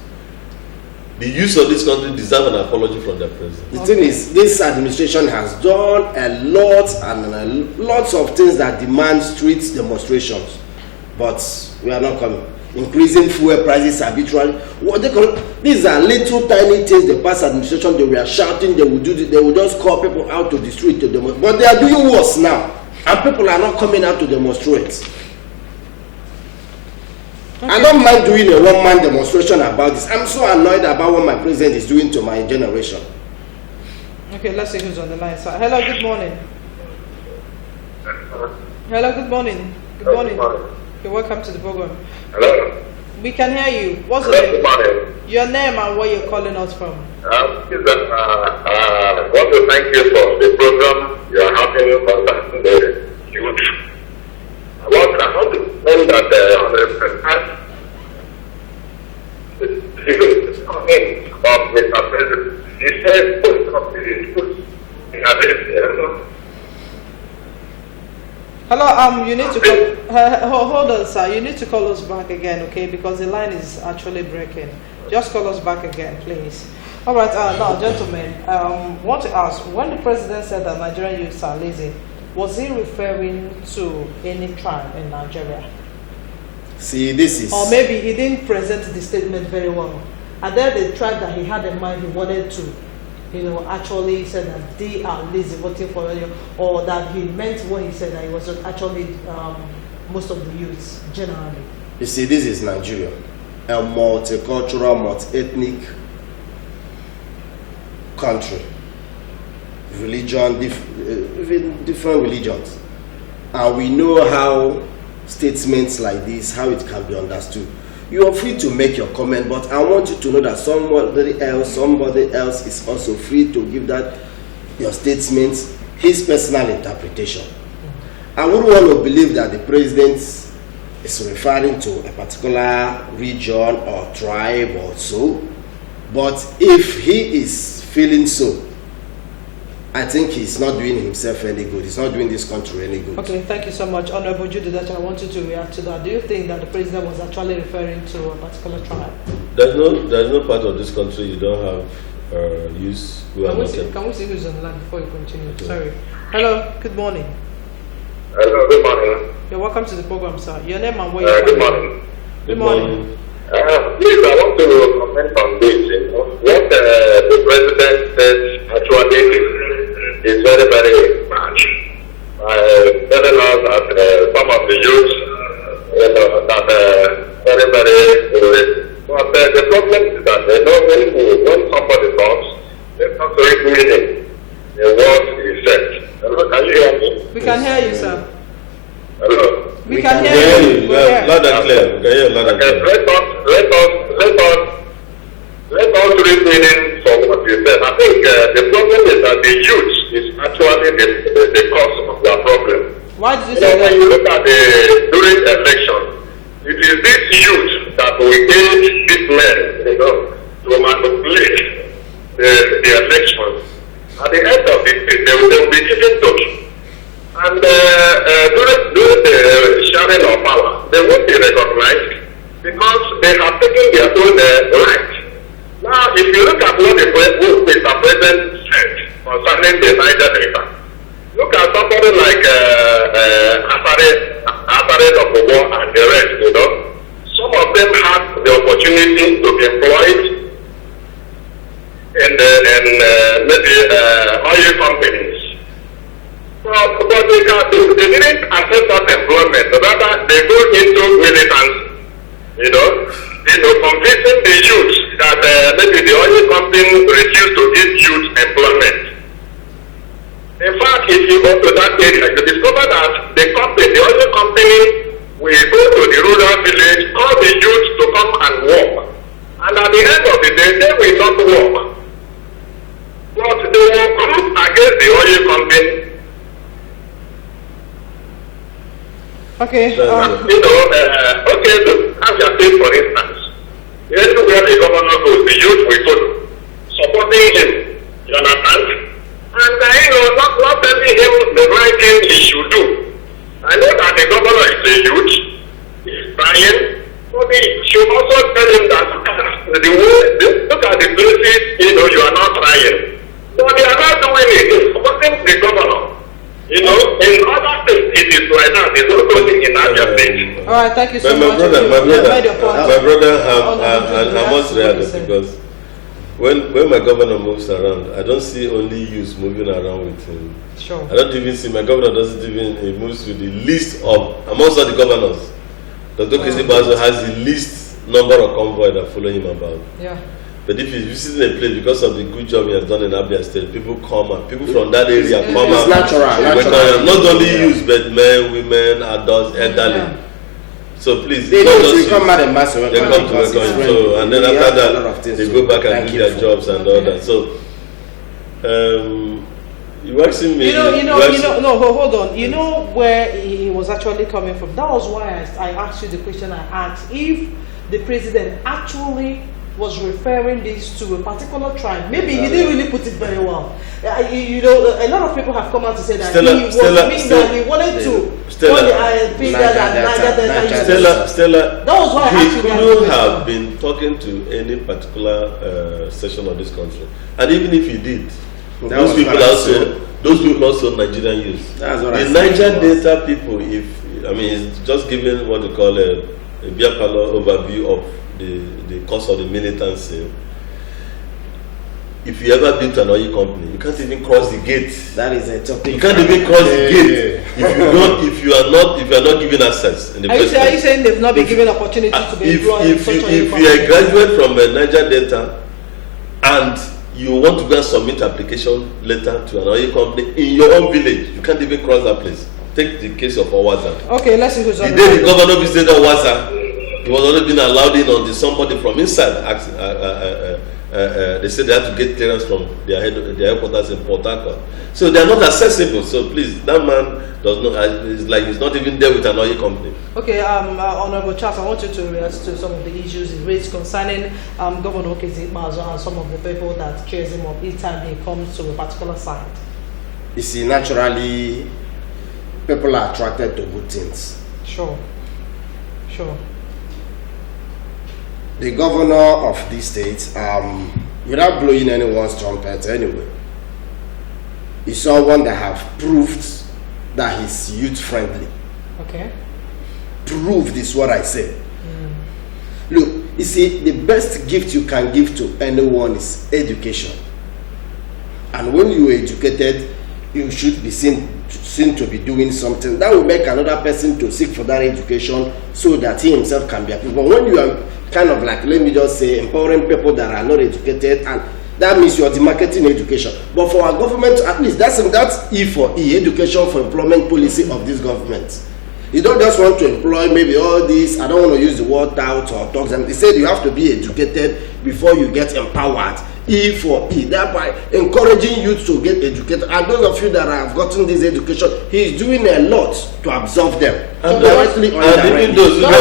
The youth of this country deserve an apology from their president. The thing is, this administration has done a lot and lots of things that demand street demonstrations, but we are not coming. Increasing fuel prices arbitrarily. What they call, these are little tiny things. The past administration, they were shouting, they would do. They would just call people out to the street to demonstrate. But they are doing worse now, and people are not coming out to demonstrate. Okay. I don't mind doing a one-man demonstration about this. I'm so annoyed about what my president is doing to my generation. Okay, let's see who's on the line. So, hello, good morning. Hello, good morning. Good morning. You're welcome to the program. Hello. We can hear you. What's your name? Good morning. Your name and where you're calling us from. I want to thank you for the program you are having concerning the youth. I want to know that on the coming of Mr. President, he said put in a Hello, you need to hold on, sir. You need to call us back again, okay? Because the line is actually breaking. Just call us back again, please. All right, now, gentlemen, want to ask, when the president said that Nigerian youths are lazy, was he referring to any tribe in Nigeria? See, this is... Or maybe he didn't present the statement very well. And then the tribe that he had in mind, he wanted to, actually said that they are lazy voting for you, or that he meant what he said, that it was actually most of the youths generally. You see, this is Nigeria, a multicultural, multi-ethnic country. Religion, different religions. And we know how statements like this, how it can be understood. You are free to make your comment, but I want you to know that somebody else is also free to give that your statement his personal interpretation. I wouldn't want to believe that the president is referring to a particular region or tribe or so, but if he is feeling so, I think he's not doing himself any good. He's not doing this country any good. Okay, thank you so much. Honorable Judy, I want you to react to that. Do you think that the president was actually referring to a particular tribe? There's no part of this country you don't have youths who are not... Can we see who's on the line before you continue? Okay. Sorry. Hello, good morning. Hello, good morning. You're welcome to the program, sir. Your name and where you're Good morning. Good morning. Please, I want to comment on this. What the president said actually is very, very bad. Telling us that some of the youth, that very, very but the problem is that when somebody talks, they start to read meaning in what he said. Hello, can you hear me? We can hear you, sir. Hello. We can hear you. Loud and clear. We can hear loud and clear. Let us read meaning for what you said. I think the problem is that the youth is actually the cause of their problem. Why did you say that? When you look at during election, it is this youth that will aid these men, to manipulate the election. At the end of it, they will be given to. And during the sharing of power, they won't be recognized because they have taken their own right. Now, if you look at what the Mr. President said concerning the Niger Delta, look at somebody like Asaret of the War and the rest, Some of them had the opportunity to be employed in maybe oil companies. But they didn't accept that employment. Rather, they go into militants, convincing the youth that maybe the oil company refused to give youth employment. In fact, if you go to that area, you discover that the oil company will go to the rural village, call the youth to come and work. And at the end of the day, they will not work. But they will come against the oil company. Okay. Okay, look, as you take for instance, everywhere the governor goes, the youth will go supporting him. You understand? And not telling him the right thing he should do. I know that the governor is a Somebody should also tell him that look at the places, you are not trying. But they are not doing it. It's supporting the governor. In other states, it is like that. It's also in Abia State. All right, thank you so my much. brother, I must react because when my governor moves around, I don't see only youths moving around with him. Sure. I don't even see my governor doesn't even he moves with the list of amongst all the governors. Dr. Kisi Bazo has the least number of convoy that follow him about. Yeah. But if he's visiting a place because of the good job he has done in Abia State, people come out. People from that area come out. Natural. Not only youths, but men, women, adults, elderly. Yeah. So please, they come out in mass. They come to work. So and then after that, they go back and do their jobs and all that. So, you asking me? No, hold on. You know where he was actually coming from. That was why I asked you the question I asked. If the president actually was referring this to a particular tribe, maybe he didn't really put it very well. A lot of people have come out to say that he wanted to Stella, that was why he couldn't have been talking to any particular section of this country, and even if he did, those people also Nigerian youth. The Niger Delta people, it's just giving what they call a beer parlor overview of the cost of the militancy. If you ever been to an oil company, you can't even cross the gate. That is a topic. You can't even cross the gate if you are not given access in the first place. Are you saying they've not been given opportunity to be employed in such if you are a graduate from Niger Delta and you want to go and submit application letter to an oil company in your own village, you can't even cross that place. Take the case of Owaza. Okay, let's see who's on the day the governor visited Owaza, he was already been allowed in on somebody from inside. They said they have to get clearance from their headquarters in Port Harcourt. So they are not accessible. So please, that man does not. It's like he's not even there with an oil company. Okay, Honorable Charles, I want you to react to some of the issues he raised concerning Governor Okezi Mazo and some of the people that cheers him up each time he comes to a particular site. You see, naturally, people are attracted to good things. Sure. The governor of this state, without blowing anyone's trumpet anyway, is someone that have proved that he's youth friendly. Okay. Proved is what I say. Look, you see, the best gift you can give to anyone is education. And when you are educated, you should be seen to be doing something that will make another person to seek for that education so that he himself can be happy. But when you are kind of like, let me just say, empowering people that are not educated, and that means you are demarketing education. But for our government, at least that's E for E, education for employment policy of this government. You don't just want to employ maybe all this, I don't want to use the word doubt or talks, and they said you have to be educated before you get empowered. E for E, thereby encouraging youth to get educated. And those of you that have gotten this education, he is doing a lot to absorb them. And even those who don't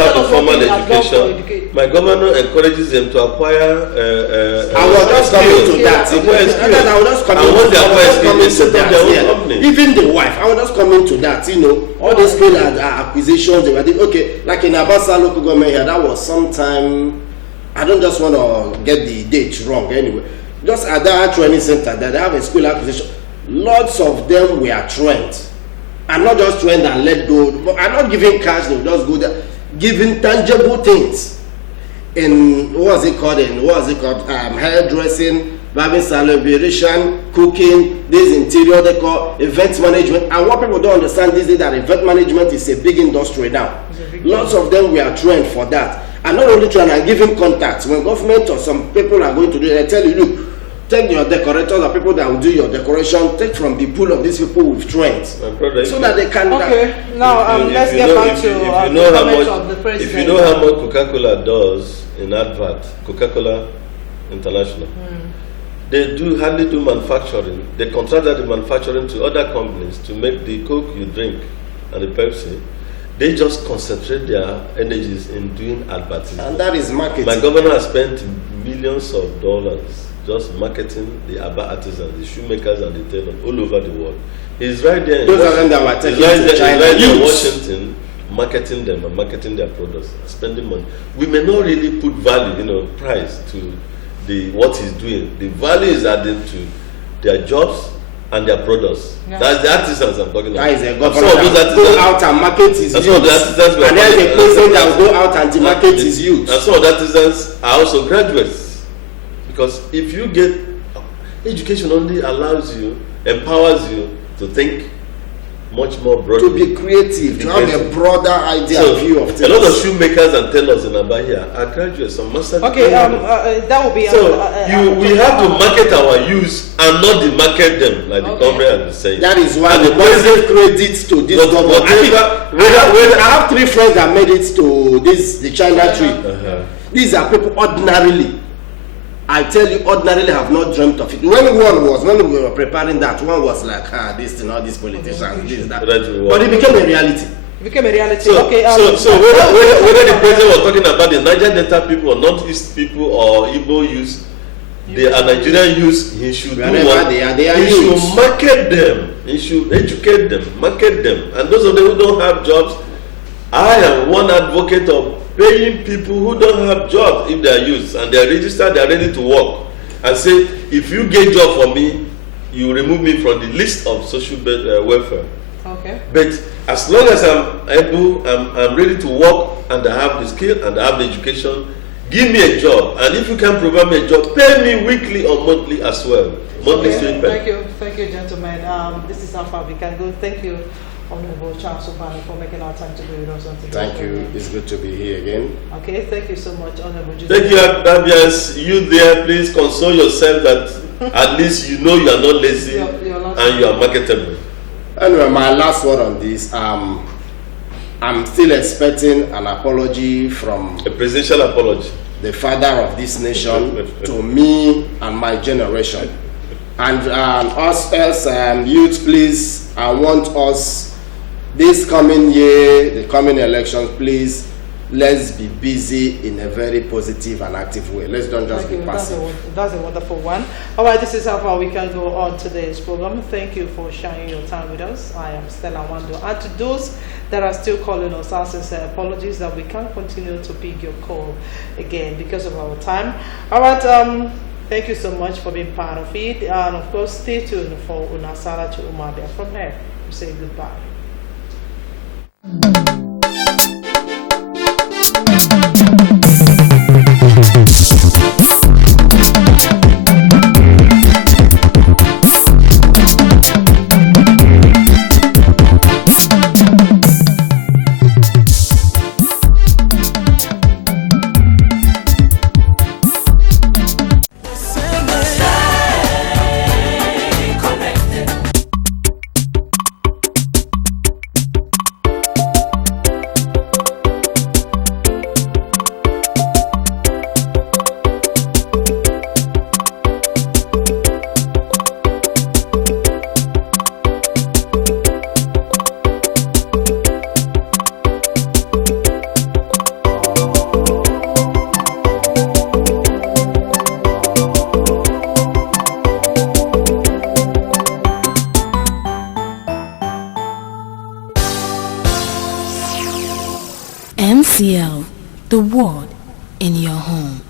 have the formal education, my governor encourages them to acquire I was just coming to that. I was just coming to that. Even the wife, I was just coming to that. All these skill acquisitions, they were okay. Like in Abasa local government here, that was sometime. I don't just want to get the date wrong anyway. Just at that training center that they have a skill acquisition, lots of them were trained. I'm not just trained and let go. I'm not giving cash, they will just go there. Giving tangible things. In hairdressing, barbing celebration, cooking, this interior decor, event management. And what people don't understand is that event management is a big industry now. Lots of them were trained for that. And not only trying and giving contacts. When government or some people are going to do it, they tell you, look, take your decorators or people that will do your decoration, take from the pool of these people with trained. So that they can... Okay, now let's get back to the comment of the president. If you know how much Coca-Cola does in advert, Coca-Cola International, they hardly do manufacturing. They contract the manufacturing to other companies to make the Coke you drink and the Pepsi. They just concentrate their energies in doing advertising. And that is marketing. My governor has spent millions of dollars just marketing the Abba artisans, the shoemakers and the tailors all over the world. He's right there. Those are them that were taken to China. He's right there in Washington marketing them and marketing their products, spending money. We may not really put value, price to what he's doing. The value is added to their jobs and their products. Yeah. That's the artisans I'm talking about. That is a government that go out and market his youth. And then the president that will go out and market his youth. And some of the artisans are also graduates. Because if you get education only empowers you to think much more broadly. To be creative, to have a broader idea view of things. A lot of shoemakers and tailors in Abia are graduates, some master. Okay, that will be. So we have to market our youth and not demarket them, like the comrade has been saying. That is why the president credits to this government. I have 3 friends that made it to the China trip. These are people ordinarily. I tell you, ordinarily have not dreamt of it. When we were preparing that, one was like, this thing, all these politicians, this, that. But it became a reality. It became a reality. So, okay. So whether the president was talking about the Niger Delta people or Northeast people or Igbo youth, they are Nigerian youth, he should do what? He should market them. He should educate them, market them. And those of them who don't have jobs, I am one advocate of paying people who don't have jobs if they are youths and they are registered, they are ready to work, and say, if you get job for me, you remove me from the list of social welfare. Okay. But as long as I'm able, I'm ready to work and I have the skill and I have the education, give me a job. And if you can provide me a job, pay me weekly or monthly as well. Monthly Thank you, gentlemen. This is how far we can go. Thank you, Honorable Charles Obani, for making our time to be with us on today. Thank you. It's good to be here again. Okay, thank you so much, Honorable Judith. Thank you, Abias. You there, please console yourself that at least you know you are not lazy and you are marketable. Anyway, my last word on this, I'm still expecting an apology from a presidential apology, the father of this nation, to me and my generation. And us else, youth, please, I want us this coming year, the coming elections, please, let's be busy in a very positive and active way. Let's don't just be passive. That's a wonderful one. All right, this is how far we can go on today's program. Thank you for sharing your time with us. I am Stella Wando. And to those that are still calling us, our sincere apologies that we can't continue to pick your call again because of our time. All right, thank you so much for being part of it. And of course, stay tuned for Unasala to Umabia. From here, we say goodbye. MCL, the ward in your home.